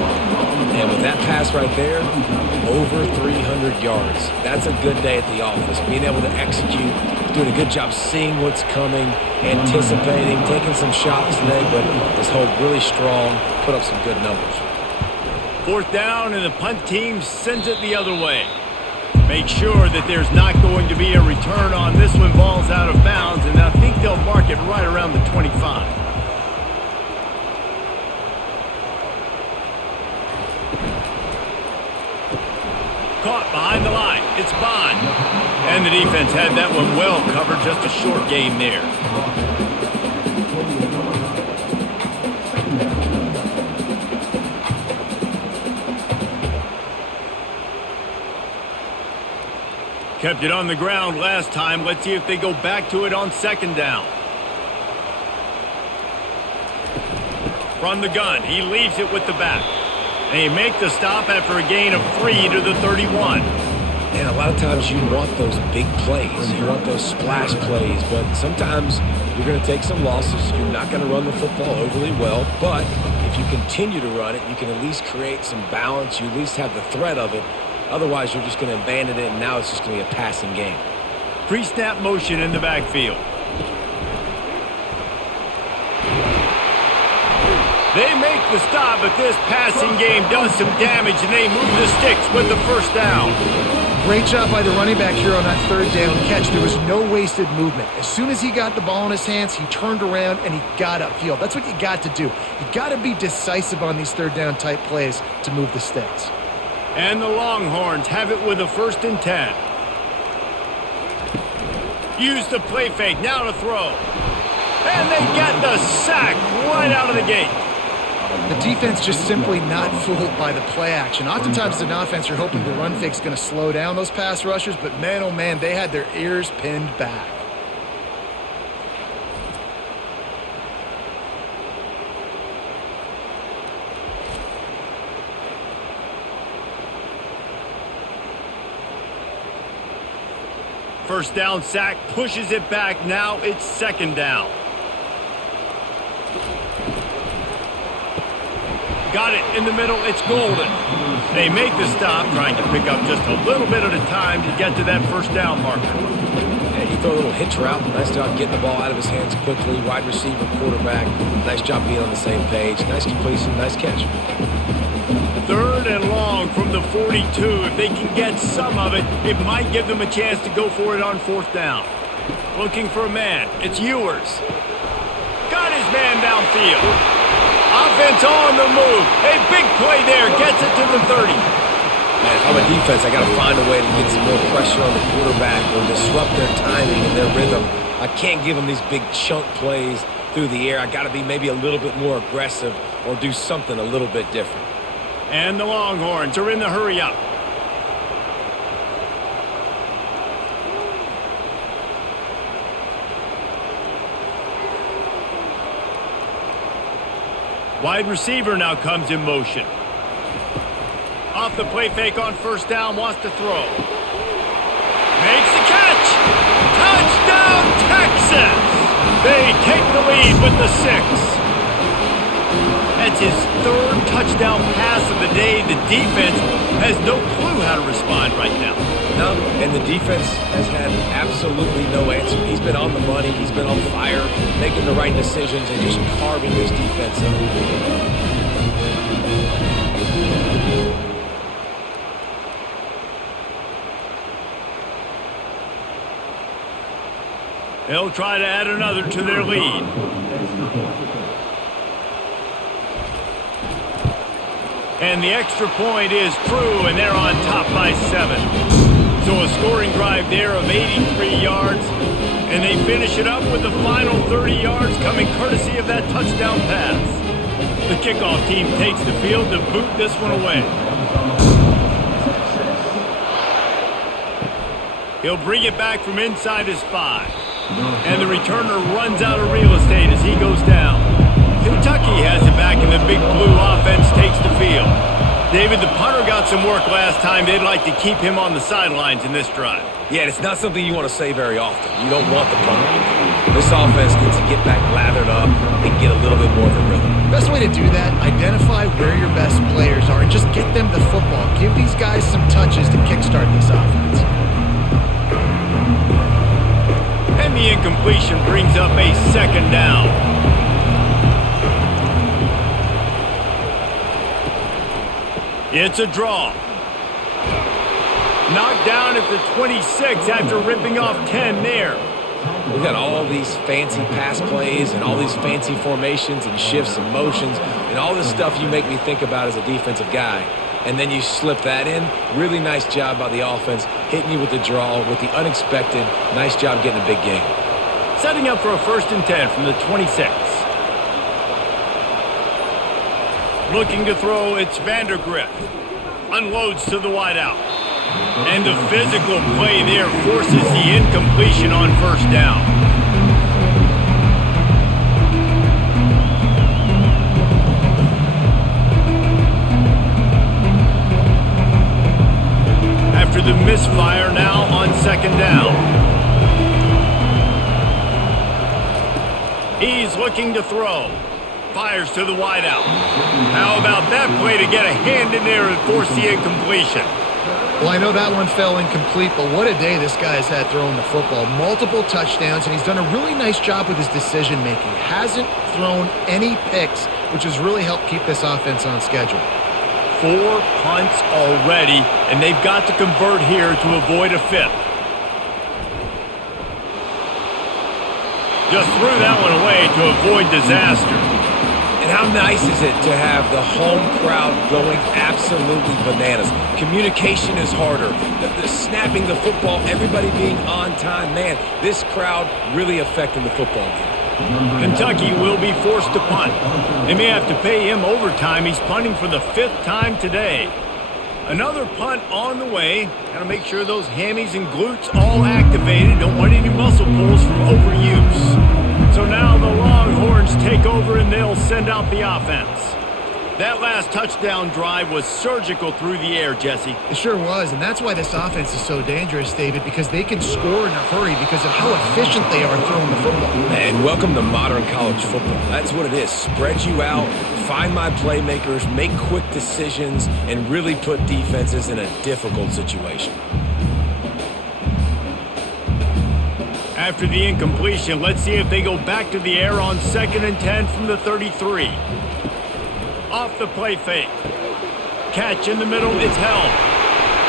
And with that pass right there, over 300 yards. That's a good day at the office. Being able to execute, doing a good job seeing what's coming, anticipating, taking some shots today, but just hold really strong, put up some good numbers. 4th down, and the punt team sends it the other way. Make sure that there's not going to be a return on this one. Ball's out of bounds, and I think they'll mark it right around the 25. Caught behind the line. It's Bond. And the defense had that one well covered. Just a short gain there. Kept it on the ground last time. Let's see if they go back to it on 2nd down. From the gun, he leaves it with the back. And he make the stop after a gain of 3 to the 31. And a lot of times you want those big plays. You want those splash plays. But sometimes you're going to take some losses. You're not going to run the football overly well. But if you continue to run it, you can at least create some balance. You at least have the threat of it. Otherwise, you're just going to abandon it, and now it's just going to be a passing game. Pre-snap motion in the backfield. They make the stop, but this passing game does some damage, and they move the sticks with the first down. Great job by the running back here on that third down catch. There was no wasted movement. As soon as he got the ball in his hands, he turned around and he got upfield. That's what you got to do. You got to be decisive on these third down type plays to move the sticks. And the Longhorns have it with a 1st and 10. Use the play fake, now to throw. And they get the sack right out of the gate. The defense just simply not fooled by the play action. Oftentimes as an offense, you're hoping the run fake's going to slow down those pass rushers, but man, oh man, they had their ears pinned back. First down sack, pushes it back. Now it's 2nd down. Got it in the middle. It's Golden. They make the stop, trying to pick up just a little bit at a time to get to that 1st down marker. Yeah, you throw a little hitch route. Nice job getting the ball out of his hands quickly. Wide receiver, quarterback. Nice job being on the same page. Nice completion, nice catch. 3rd and long from the 42. If they can get some of it, it might give them a chance to go for it on 4th down. Looking for a man. It's Ewers. Got his man downfield. Offense on the move. A big play there. Gets it to the 30. Man, if I'm a defense, I got to find a way to get some more pressure on the quarterback or disrupt their timing and their rhythm. I can't give them these big chunk plays through the air. I got to be maybe a little bit more aggressive or do something a little bit different. And the Longhorns are in the hurry up. Wide receiver now comes in motion. Off the play fake on 1st down, wants to throw. Makes the catch! Touchdown, Texas! They take the lead with the 6. That's his 3rd touchdown pass of the day. The defense has no clue how to respond right now. No, and the defense has had absolutely no answer. He's been on the money. He's been on fire, making the right decisions and just carving this defense up. They'll try to add another to their lead. And the extra point is true, and they're on top by 7. So a scoring drive there of 83 yards, and they finish it up with the final 30 yards coming courtesy of that touchdown pass. The kickoff team takes the field to boot this one away. He'll bring it back from inside his 5. And the returner runs out of real estate as he goes down. Kentucky has it back, and the Big Blue offense takes the field. David, the punter got some work last time. They'd like to keep him on the sidelines in this drive. Yeah, it's not something you want to say very often. You don't want the punter. This offense needs to get back lathered up and get a little bit more of a rhythm. Best way to do that, identify where your best players are and just get them the football. Give these guys some touches to kickstart this offense. And the incompletion brings up a 2nd down. It's a draw. Knocked down at the 26 after ripping off 10 there. We've got all these fancy pass plays and all these fancy formations and shifts and motions and all this stuff you make me think about as a defensive guy. And then you slip that in. Really nice job by the offense, hitting you with the draw, with the unexpected. Nice job getting a big game. Setting up for a 1st and 10 from the 26. Looking to throw, it's Vandergrift. Unloads to the wideout. And the physical play there forces the incompletion on 1st down. After the misfire, now on 2nd down. He's looking to throw. Fires to the wideout. How about that play to get a hand in there and force the incompletion? Well, I know that one fell incomplete, but what a day this guy has had throwing the football. Multiple touchdowns, and he's done a really nice job with his decision-making. Hasn't thrown any picks, which has really helped keep this offense on schedule. 4 punts already, and they've got to convert here to avoid a 5th. Just threw that one away to avoid disaster. And how nice is it to have the home crowd going absolutely bananas? Communication is harder. The snapping the football, everybody being on time. Man, this crowd really affecting the football game. Kentucky will be forced to punt. They may have to pay him overtime. He's punting for the 5th time today. Another punt on the way. Got to make sure those hammies and glutes all activated. Don't want any muscle pulls from overuse. So now the Longhorns take over and they'll send out the offense. That last touchdown drive was surgical through the air, Jesse. It sure was, and that's why this offense is so dangerous, David, because they can score in a hurry because of how efficient they are throwing the football. And welcome to modern college football. That's what it is. Spread you out, find my playmakers, make quick decisions, and really put defenses in a difficult situation. After the incompletion, let's see if they go back to the air on 2nd and 10 from the 33. Off the play fake. Catch in the middle, it's held.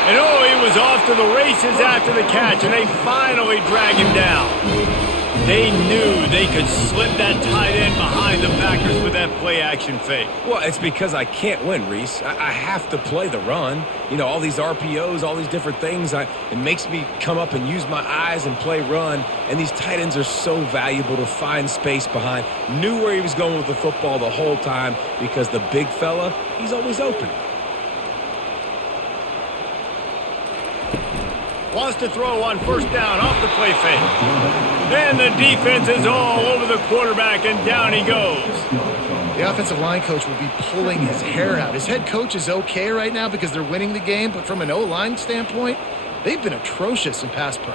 And oh, he was off to the races after the catch, and they finally drag him down. They knew they could slip that tight end behind the backers with that play-action fake. Well, it's because I can't win, Reese. I have to play the run. You know, all these RPOs, all these different things. It makes me come up and use my eyes and play run. And these tight ends are so valuable to find space behind. Knew where he was going with the football the whole time because the big fella, he's always open. Wants to throw on 1st down off the play fake. And the defense is all over the quarterback, and down he goes. The offensive line coach will be pulling his hair out. His head coach is okay right now because they're winning the game, but from an O-line standpoint, they've been atrocious in pass pro.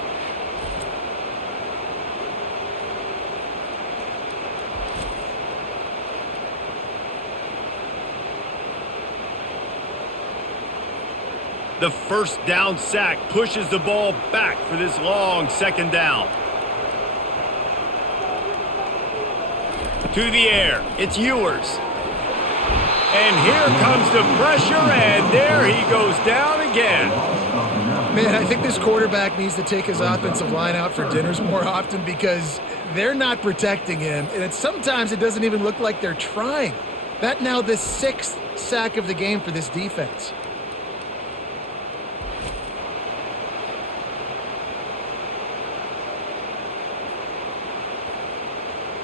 The 1st down sack pushes the ball back for this long 2nd down. To the air, it's Ewers. And here comes the pressure, and there he goes down again. Man, I think this quarterback needs to take his offensive line out for dinners more often because they're not protecting him, and sometimes it doesn't even look like they're trying. That now the 6th sack of the game for this defense.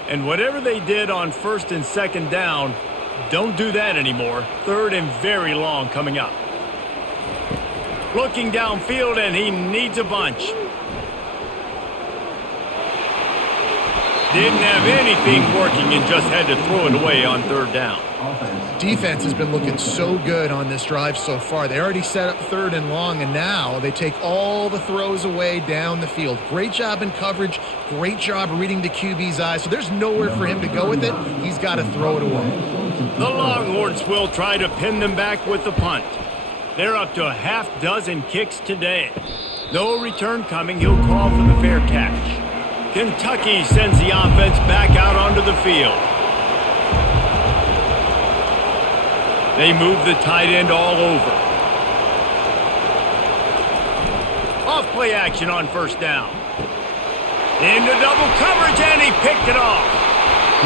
And whatever they did on 1st and 2nd down, don't do that anymore. 3rd and very long coming up. Looking downfield, and he needs a bunch. Didn't have anything working and just had to throw it away on 3rd down. Defense has been looking so good on this drive so far. They already set up 3rd and long, and now they take all the throws away down the field. Great job in coverage. Great job reading the QB's eyes. So there's nowhere for him to go with it. He's got to throw it away. The Longhorns will try to pin them back with the punt. They're up to a half dozen kicks today. No return coming. He'll call for the fair catch. Kentucky sends the offense back out onto the field. They move the tight end all over. Off play action on 1st down. Into double coverage, and he picked it off.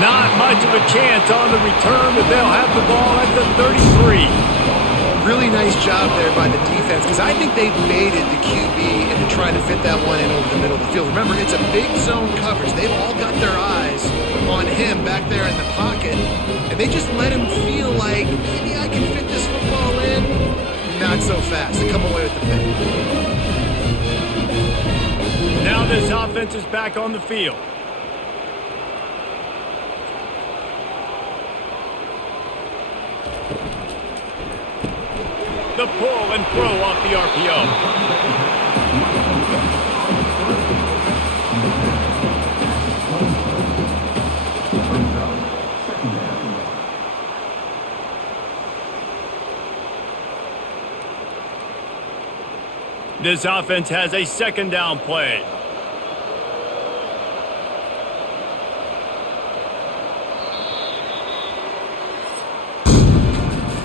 Not much of a chance on the return, but they'll have the ball at the 33. Really nice job there by the defense because I think they baited the QB into trying to fit that one in over the middle of the field. Remember, it's a big zone coverage. They've all got their eyes on him back there in the pocket, and they just let him feel like maybe I can fit this football in. Not so fast. They come away with the pick. Now this offense is back on the field. The pull and throw off the RPO. This offense has a second down play.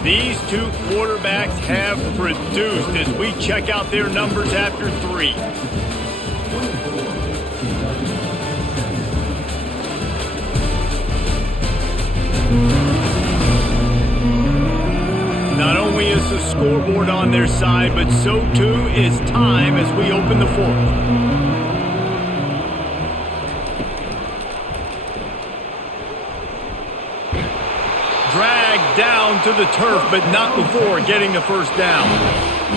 These two quarterbacks have produced as we check out their numbers after 3. Not only is the scoreboard on their side, but so too is time as we open the 4th. Dragged down to the turf, but not before getting the first down.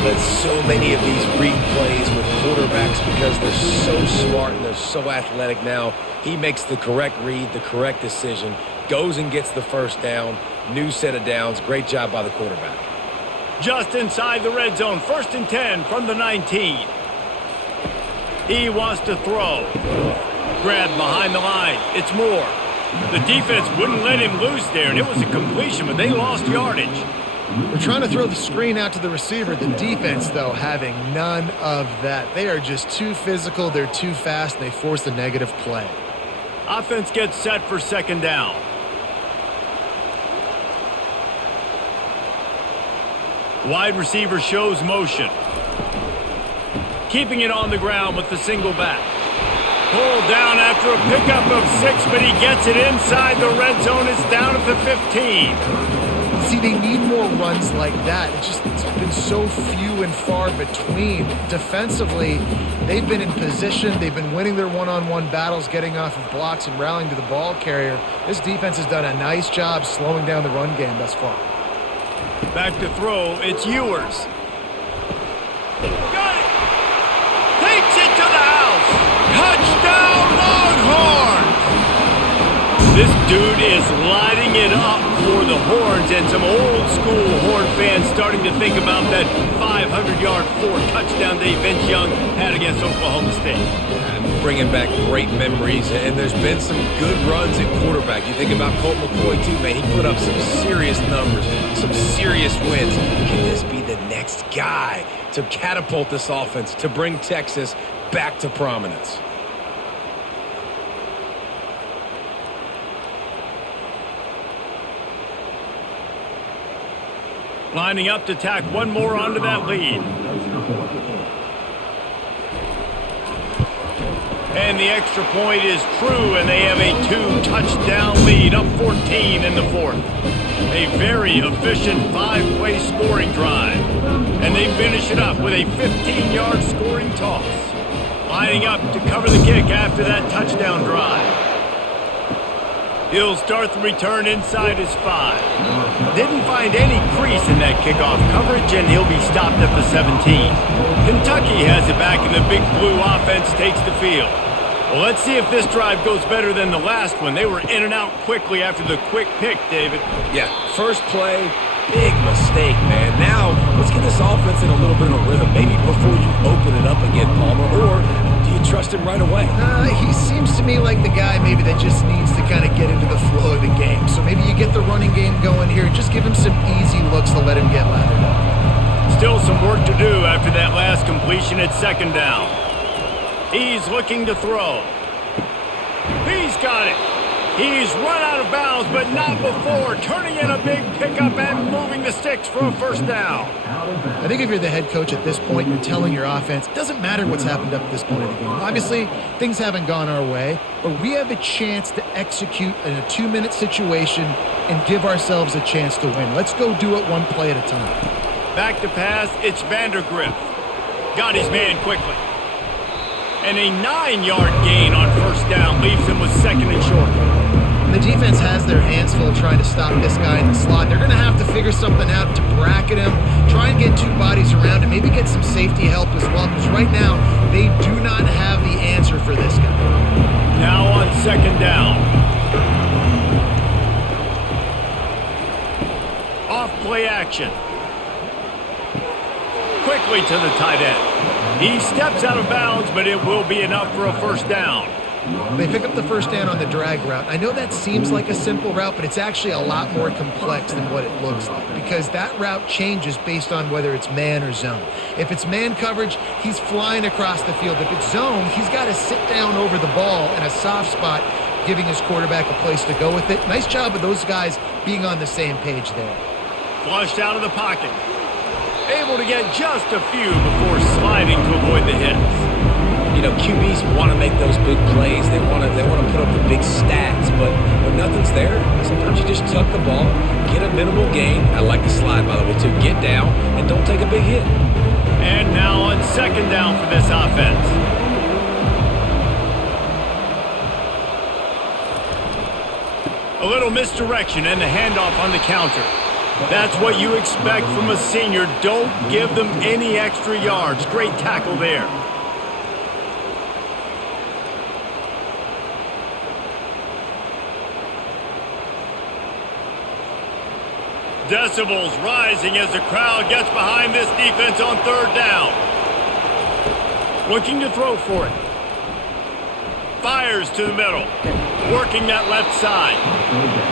But so many of these read plays with quarterbacks, because they're so smart and they're so athletic now, he makes the correct read, the correct decision, goes and gets the first down, new set of downs. Great job by the quarterback. Just inside the red zone, 1st and 10 from the 19. He wants to throw. Grabbed behind the line. It's Moore. The defense wouldn't let him loose there, and it was a completion, but they lost yardage. We're trying to throw the screen out to the receiver. The defense, though, having none of that. They are just too physical. They're too fast. And they force a negative play. Offense gets set for second down. Wide receiver shows motion. Keeping it on the ground with the single back. Pulled down after a pickup of 6, but he gets it inside the red zone. It's down at the 15. See, they need more runs like that. It's been so few and far between. Defensively, they've been in position. They've been winning their one-on-one battles, getting off of blocks and rallying to the ball carrier. This defense has done a nice job slowing down the run game thus far. Back to throw, it's Ewers. Got it! Takes it to the house! Touchdown, Longhorns! This dude is lighting it up for the Horns, and some old-school Horn fans starting to think about that 500-yard 4-touchdown day Vince Young had against Oklahoma State. Bringing back great memories, and there's been some good runs at quarterback. You think about Colt McCoy, too, man. He put up some serious numbers, some serious wins. Can this be the next guy to catapult this offense, to bring Texas back to prominence? Lining up to tack one more onto that lead. And the extra point is true, and they have a 2-touchdown lead, up 14 in the 4th. A very efficient 5-play scoring drive. And they finish it up with a 15-yard scoring toss. Lining up to cover the kick after that touchdown drive. He'll start the return inside his 5. Didn't find any crease in that kickoff coverage, and he'll be stopped at the 17. Kentucky has it back, and the Big Blue offense takes the field. Well, let's see if this drive goes better than the last one. They were in and out quickly after the quick pick, David. Yeah, first play, big mistake, man. Now, let's get this offense in a little bit of a rhythm. Maybe before you open it up again, Palmer, or do you trust him right away? He seems to me like the guy maybe that just needs to kind of get into the flow of the game. So maybe you get the running game going here. Just give him some easy looks to let him get lathered up. Still some work to do after that last completion at second down. He's looking to throw. He's got it. He's run out of bounds, but not before turning in a big pickup and moving the sticks for a first down. I think if you're the head coach at this point, you're telling your offense, it doesn't matter what's happened up to this point in the game. Obviously, things haven't gone our way, but we have a chance to execute in a 2-minute situation and give ourselves a chance to win. Let's go do it one play at a time. Back to pass, it's Vandergrift. Got his man quickly. And a 9-yard gain on first down leaves him with second and short. The defense has their hands full trying to stop this guy in the slot. They're going to have to figure something out to bracket him, try and get 2 bodies around him, maybe get some safety help as well, because right now they do not have the answer for this guy. Now on second down. Off play action. Quickly to the tight end. He steps out of bounds, but it will be enough for a first down. They pick up the first down on the drag route. I know that seems like a simple route, but it's actually a lot more complex than what it looks like. because that route changes based on whether it's man or zone. If it's man coverage, he's flying across the field. If it's zone, he's got to sit down over the ball in a soft spot, giving his quarterback a place to go with it. Nice job of those guys being on the same page there. Flushed out of the pocket. Able to get just a few before sliding to avoid the hits. You know, QBs want to make those big plays. They want to put up the big stats. But when nothing's there, sometimes you just tuck the ball, get a minimal gain. I like the slide, by the way, too. Get down and don't take a big hit. And now on second down for this offense. A little misdirection and the handoff on the counter. That's what you expect from a senior. Don't give them any extra yards. Great tackle there. Decibels rising as the crowd gets behind this defense on third down. Looking to throw for it. Fires to the middle. Working that left side.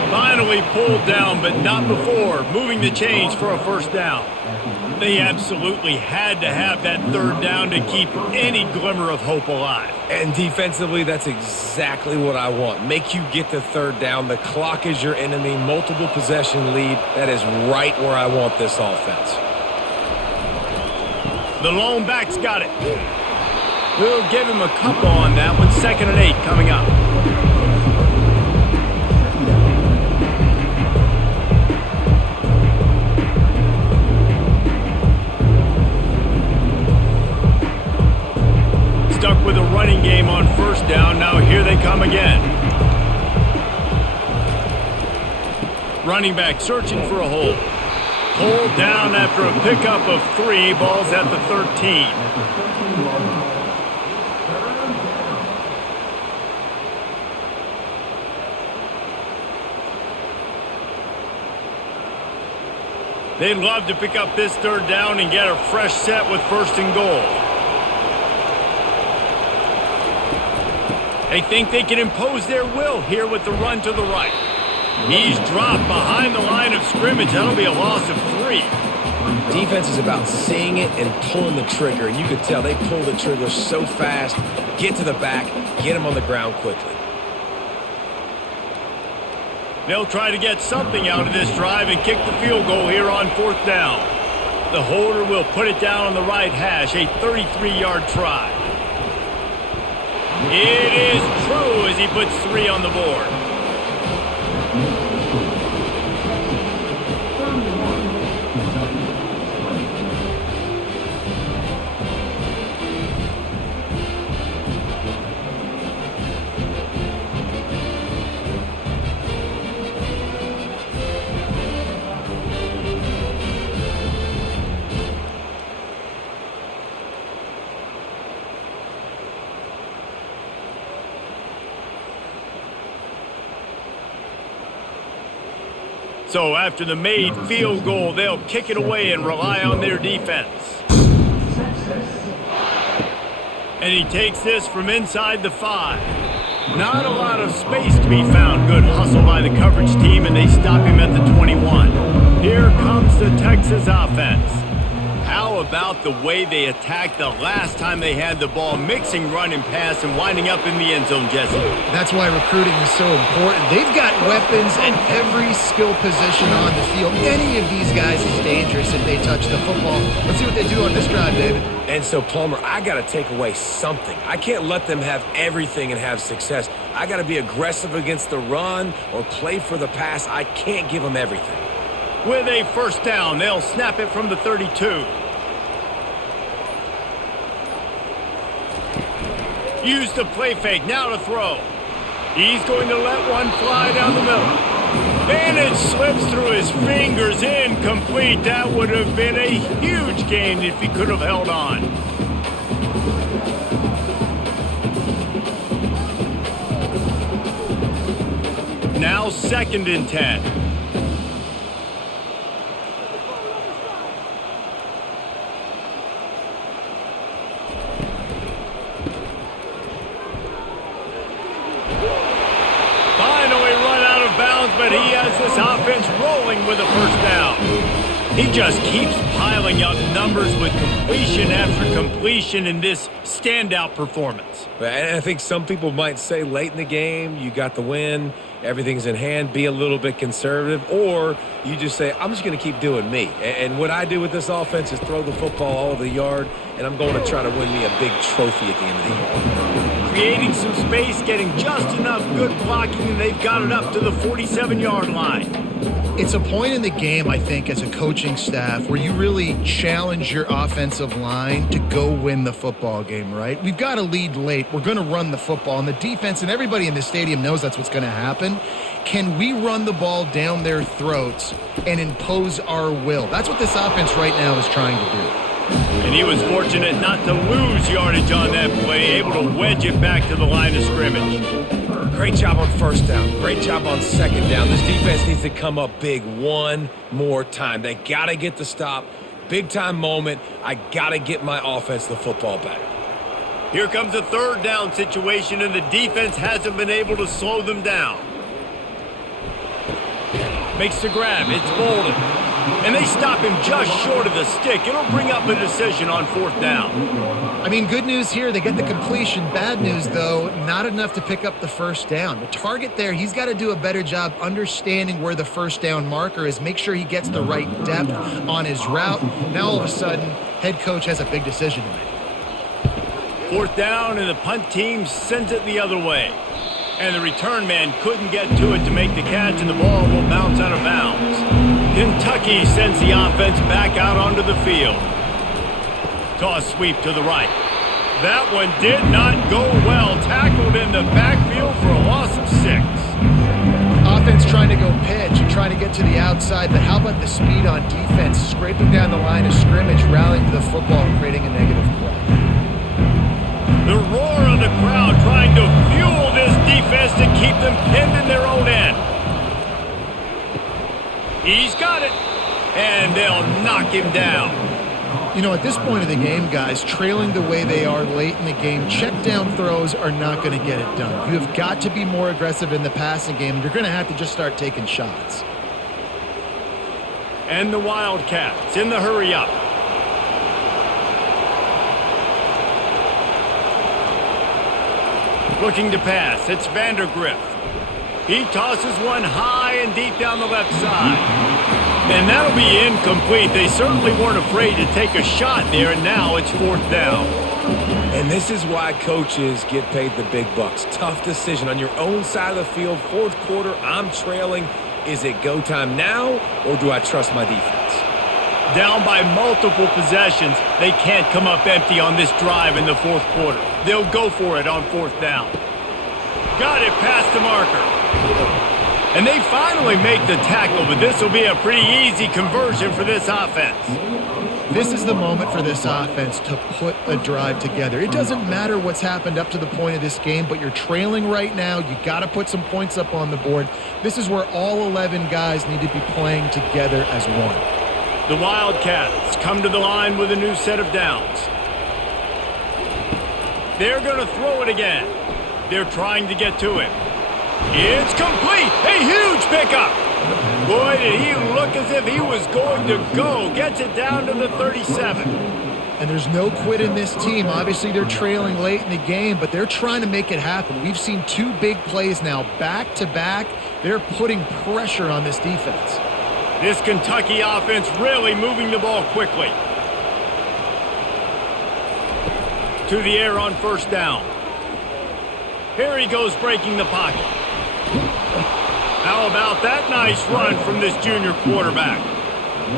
Finally pulled down, but not before moving the chains for a first down. They absolutely had to have that third down to keep any glimmer of hope alive. And defensively, that's exactly what I want. Make you get the third down. The clock is your enemy. Multiple possession lead. That is right where I want this offense. The lone back's got it. We'll give him a couple on that one. 2nd and 8 coming up. Stuck with a running game on first down. Now here they come again. Running back searching for a hole. Pulled down after a pickup of 3. Ball's at the 13. They'd love to pick up this third down and get a fresh set with 1st and goal. They think they can impose their will here with the run to the right. He's dropped behind the line of scrimmage. That'll be a loss of 3. Defense is about seeing it and pulling the trigger. And you could tell they pull the trigger so fast. Get to the back, get him on the ground quickly. They'll try to get something out of this drive and kick the field goal here on 4th down. The holder will put it down on the right hash, a 33-yard try. It is true as he puts 3 on the board. So after the made field goal, they'll kick it away and rely on their defense. And he takes this from inside the 5. Not a lot of space to be found. Good hustle by the coverage team, and they stop him at the 21. Here comes the Texas offense. How about the way they attacked the last time they had the ball, mixing run and pass and winding up in the end zone, Jesse? That's why recruiting is so important. They've got weapons at every skill position on the field. Any of these guys is dangerous if they touch the football. Let's see what they do on this drive, David. And so, Palmer, I got to take away something. I can't let them have everything and have success. I got to be aggressive against the run or play for the pass. I can't give them everything. With a first down, they'll snap it from the 32. Use the play fake, now to throw. He's going to let one fly down the middle. And it slips through his fingers, incomplete. That would have been a huge gain if he could have held on. Now 2nd and 10. But he has this offense rolling with a first down. He just keeps piling up numbers with completion after completion in this standout performance. And I think some people might say late in the game, you got the win, everything's in hand, be a little bit conservative, or you just say, I'm just going to keep doing me. And what I do with this offense is throw the football all over the yard, and I'm going to try to win me a big trophy at the end of the year. Creating some space, getting just enough good blocking, and they've got it up to the 47-yard line. It's a point in the game, I think, as a coaching staff where you really challenge your offensive line to go win the football game, right? We've got to lead late. We're going to run the football. And the defense and everybody in the stadium knows that's what's going to happen. Can we run the ball down their throats and impose our will? That's what this offense right now is trying to do. And he was fortunate not to lose yardage on that play, able to wedge it back to the line of scrimmage. Great job on first down. Great job on second down. This defense needs to come up big one more time. They got to get the stop. Big-time moment. I got to get my offense the football back. Here comes a third down situation, and the defense hasn't been able to slow them down. Makes the grab. It's Bolden. And they stop him just short of the stick. It'll bring up a decision on fourth down. I mean, good news here. They get the completion. Bad news, though, not enough to pick up the first down. The target there, he's got to do a better job understanding where the first down marker is, make sure he gets the right depth on his route. Now, all of a sudden, head coach has a big decision to make. Fourth down, and the punt team sends it the other way. And the return man couldn't get to it to make the catch, and the ball will bounce out of bounds. Kentucky sends the offense back out onto the field. Toss sweep to the right. That one did not go well. Tackled in the backfield for a loss of 6. Offense trying to go pitch and trying to get to the outside, but how about the speed on defense? Scraping down the line of scrimmage, rallying to the football, and creating a negative play. The roar of the crowd trying to fuel this defense to keep them pinned in their own end. He's got it, and they'll knock him down. You know, at this point of the game, guys, trailing the way they are late in the game, check down throws are not going to get it done. You have got to be more aggressive in the passing game. You're going to have to just start taking shots. And the Wildcats in the hurry up. Looking to pass, it's Vandergrift. He tosses one high and deep down the left side. And that'll be incomplete. They certainly weren't afraid to take a shot there, and now it's fourth down. And this is why coaches get paid the big bucks. Tough decision on your own side of the field. Fourth quarter, I'm trailing. Is it go time now, or do I trust my defense? Down by multiple possessions, they can't come up empty on this drive in the fourth quarter. They'll go for it on fourth down. Got it past the marker. And they finally make the tackle, but this will be a pretty easy conversion for this offense. This is the moment for this offense to put a drive together. It doesn't matter what's happened up to the point of this game, but you're trailing right now. You got to put some points up on the board. This is where all 11 guys need to be playing together as one. The Wildcats come to the line with a new set of downs. They're going to throw it again. They're trying to get to him. It's complete. A huge pickup. Boy, did he look as if he was going to go. Gets it down to the 37. And there's no quit in this team. Obviously, they're trailing late in the game, but they're trying to make it happen. We've seen 2 big plays now back to back. They're putting pressure on this defense. This Kentucky offense really moving the ball quickly. To the air on first down. Here he goes breaking the pocket. How about that nice run from this junior quarterback?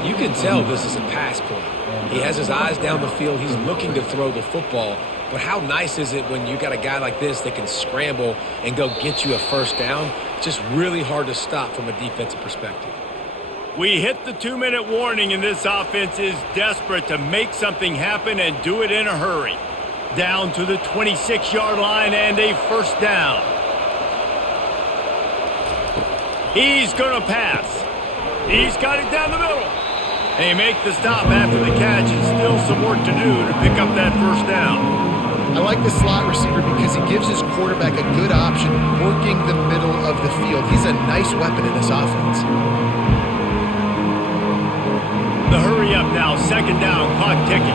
You can tell this is a pass play. He has his eyes down the field. He's looking to throw the football. But how nice is it when you got a guy like this that can scramble and go get you a first down? It's just really hard to stop from a defensive perspective. We hit the 2-minute warning, and this offense is desperate to make something happen and do it in a hurry. Down to the 26-yard line and a first down. He's going to pass. He's got it down the middle. They make the stop after the catch, and still some work to do to pick up that first down. I like the slot receiver because he gives his quarterback a good option working the middle of the field. He's a nice weapon in this offense. The hurry up now, second down, clock ticking.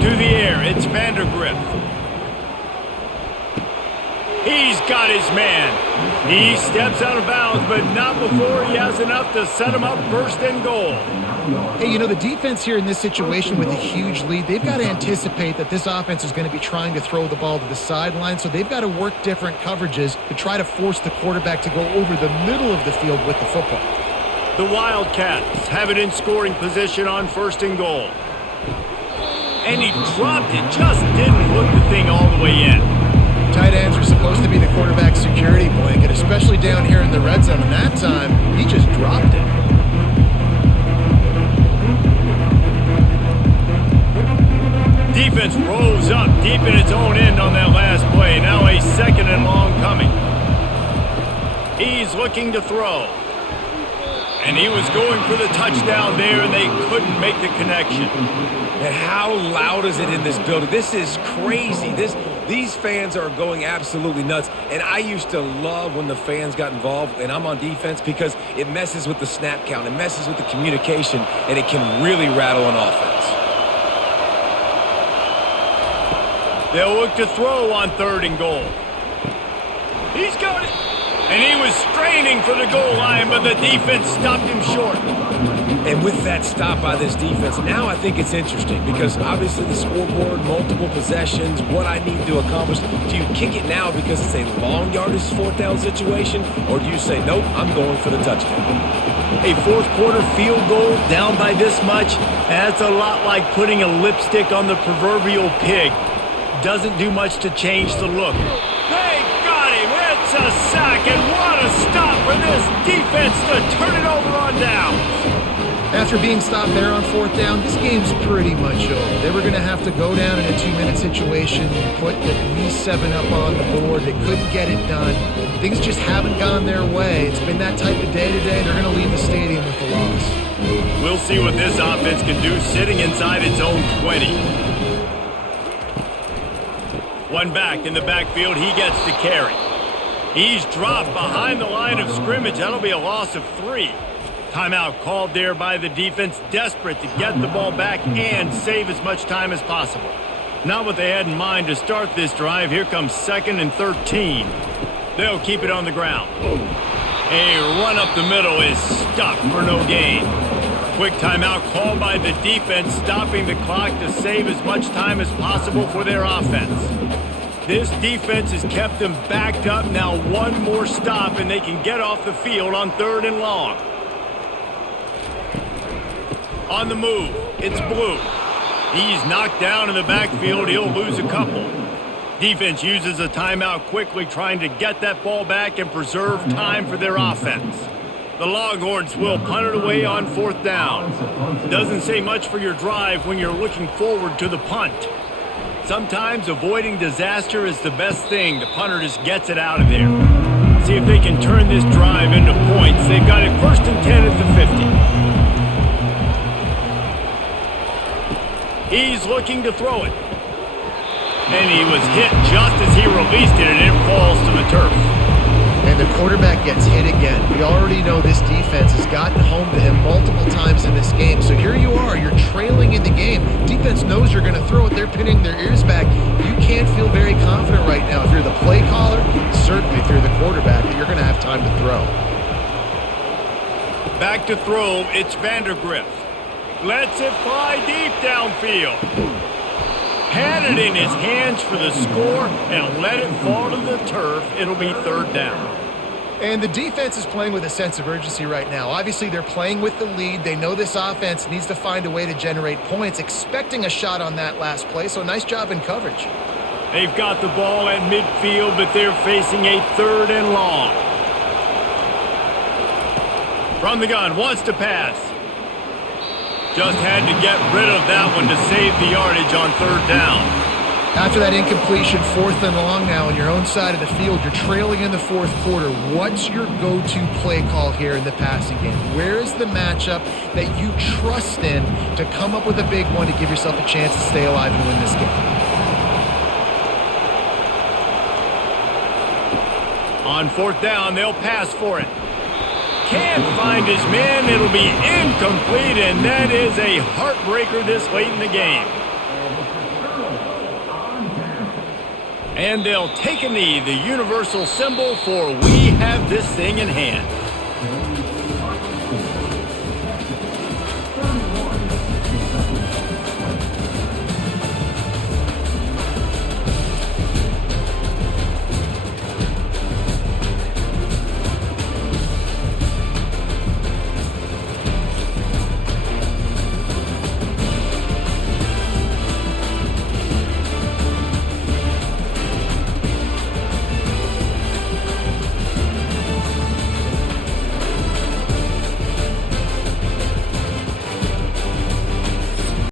To the air, it's Vandergrift. He's got his man. He steps out of bounds, but not before he has enough to set him up first and goal. Hey, you know, the defense here in this situation with a huge lead, they've got to anticipate that this offense is going to be trying to throw the ball to the sideline, so they've got to work different coverages to try to force the quarterback to go over the middle of the field with the football. The Wildcats have it in scoring position on first and goal. And he dropped it, just didn't hook the thing all the way in. Tight ends are supposed to be the quarterback's security blanket, especially down here in the red zone, and that time, he just dropped it. Defense rolls up deep in its own end on that last play. Now a second and long coming. He's looking to throw. And he was going for the touchdown there, and they couldn't make the connection. And how loud is it in this building? This is crazy. These fans are going absolutely nuts. And I used to love when the fans got involved, and I'm on defense, because it messes with the snap count. It messes with the communication, and it can really rattle an offense. They'll look to throw on third and goal. He's got it. And he was straining for the goal line, but the defense stopped him short. And with that stop by this defense, now I think it's interesting, because obviously the scoreboard, multiple possessions, what I need to accomplish. Do you kick it now because it's a long yardage fourth down situation, or do you say, nope, I'm going for the touchdown? A fourth quarter field goal down by this much, that's a lot like putting a lipstick on the proverbial pig. Doesn't do much to change the look. They got him. It's a sack, and what a stop for this defense to turn it over on downs. After being stopped there on fourth down, this game's pretty much over. They were going to have to go down in a 2-minute situation, put at least 7 up on the board. They couldn't get it done. Things just haven't gone their way. It's been that type of day today. They're going to leave the stadium with the loss. We'll see what this offense can do sitting inside its own 20. One back in the backfield, he gets to carry. He's dropped behind the line of scrimmage. That'll be a loss of 3. Timeout called there by the defense, desperate to get the ball back and save as much time as possible. Not what they had in mind to start this drive. Here comes 2nd and 13. They'll keep it on the ground. A run up the middle is stopped for no gain. Quick timeout called by the defense, stopping the clock to save as much time as possible for their offense. This defense has kept them backed up. Now one more stop, and they can get off the field on 3rd and long. On the move, it's Blue. He's knocked down in the backfield. He'll lose a couple. Defense uses a timeout quickly, trying to get that ball back and preserve time for their offense. The Longhorns will punt it away on 4th down. Doesn't say much for your drive when you're looking forward to the punt. Sometimes avoiding disaster is the best thing. The punter just gets it out of there. See if they can turn this drive into points. They've got it 1st and 10 at the 50. He's looking to throw it. And he was hit just as he released it, and it falls to the turf. And the quarterback gets hit again. We already know this defense has gotten home to him multiple times in this game. So here you are, you're trailing in the game. Defense knows you're going to throw it. They're pinning their ears back. You can't feel very confident right now. If you're the play caller, certainly if you're the quarterback, that you're going to have time to throw. Back to throw, it's Vandergrift. Lets it fly deep downfield. Had it in his hands for the score and let it fall to the turf. It'll be 3rd down. And the defense is playing with a sense of urgency right now. Obviously, they're playing with the lead. They know this offense needs to find a way to generate points, expecting a shot on that last play, so nice job in coverage. They've got the ball at midfield, but they're facing a 3rd and long. From the gun, wants to pass. Just had to get rid of that one to save the yardage on 3rd down. After that incompletion, 4th and long now on your own side of the field, you're trailing in the 4th quarter. What's your go-to play call here in the passing game? Where is the matchup that you trust in to come up with a big one to give yourself a chance to stay alive and win this game? On fourth down, they'll pass for it. Can't find his man. It'll be incomplete, and that is a heartbreaker this late in the game. And they'll take a knee, the universal symbol for we have this thing in hand.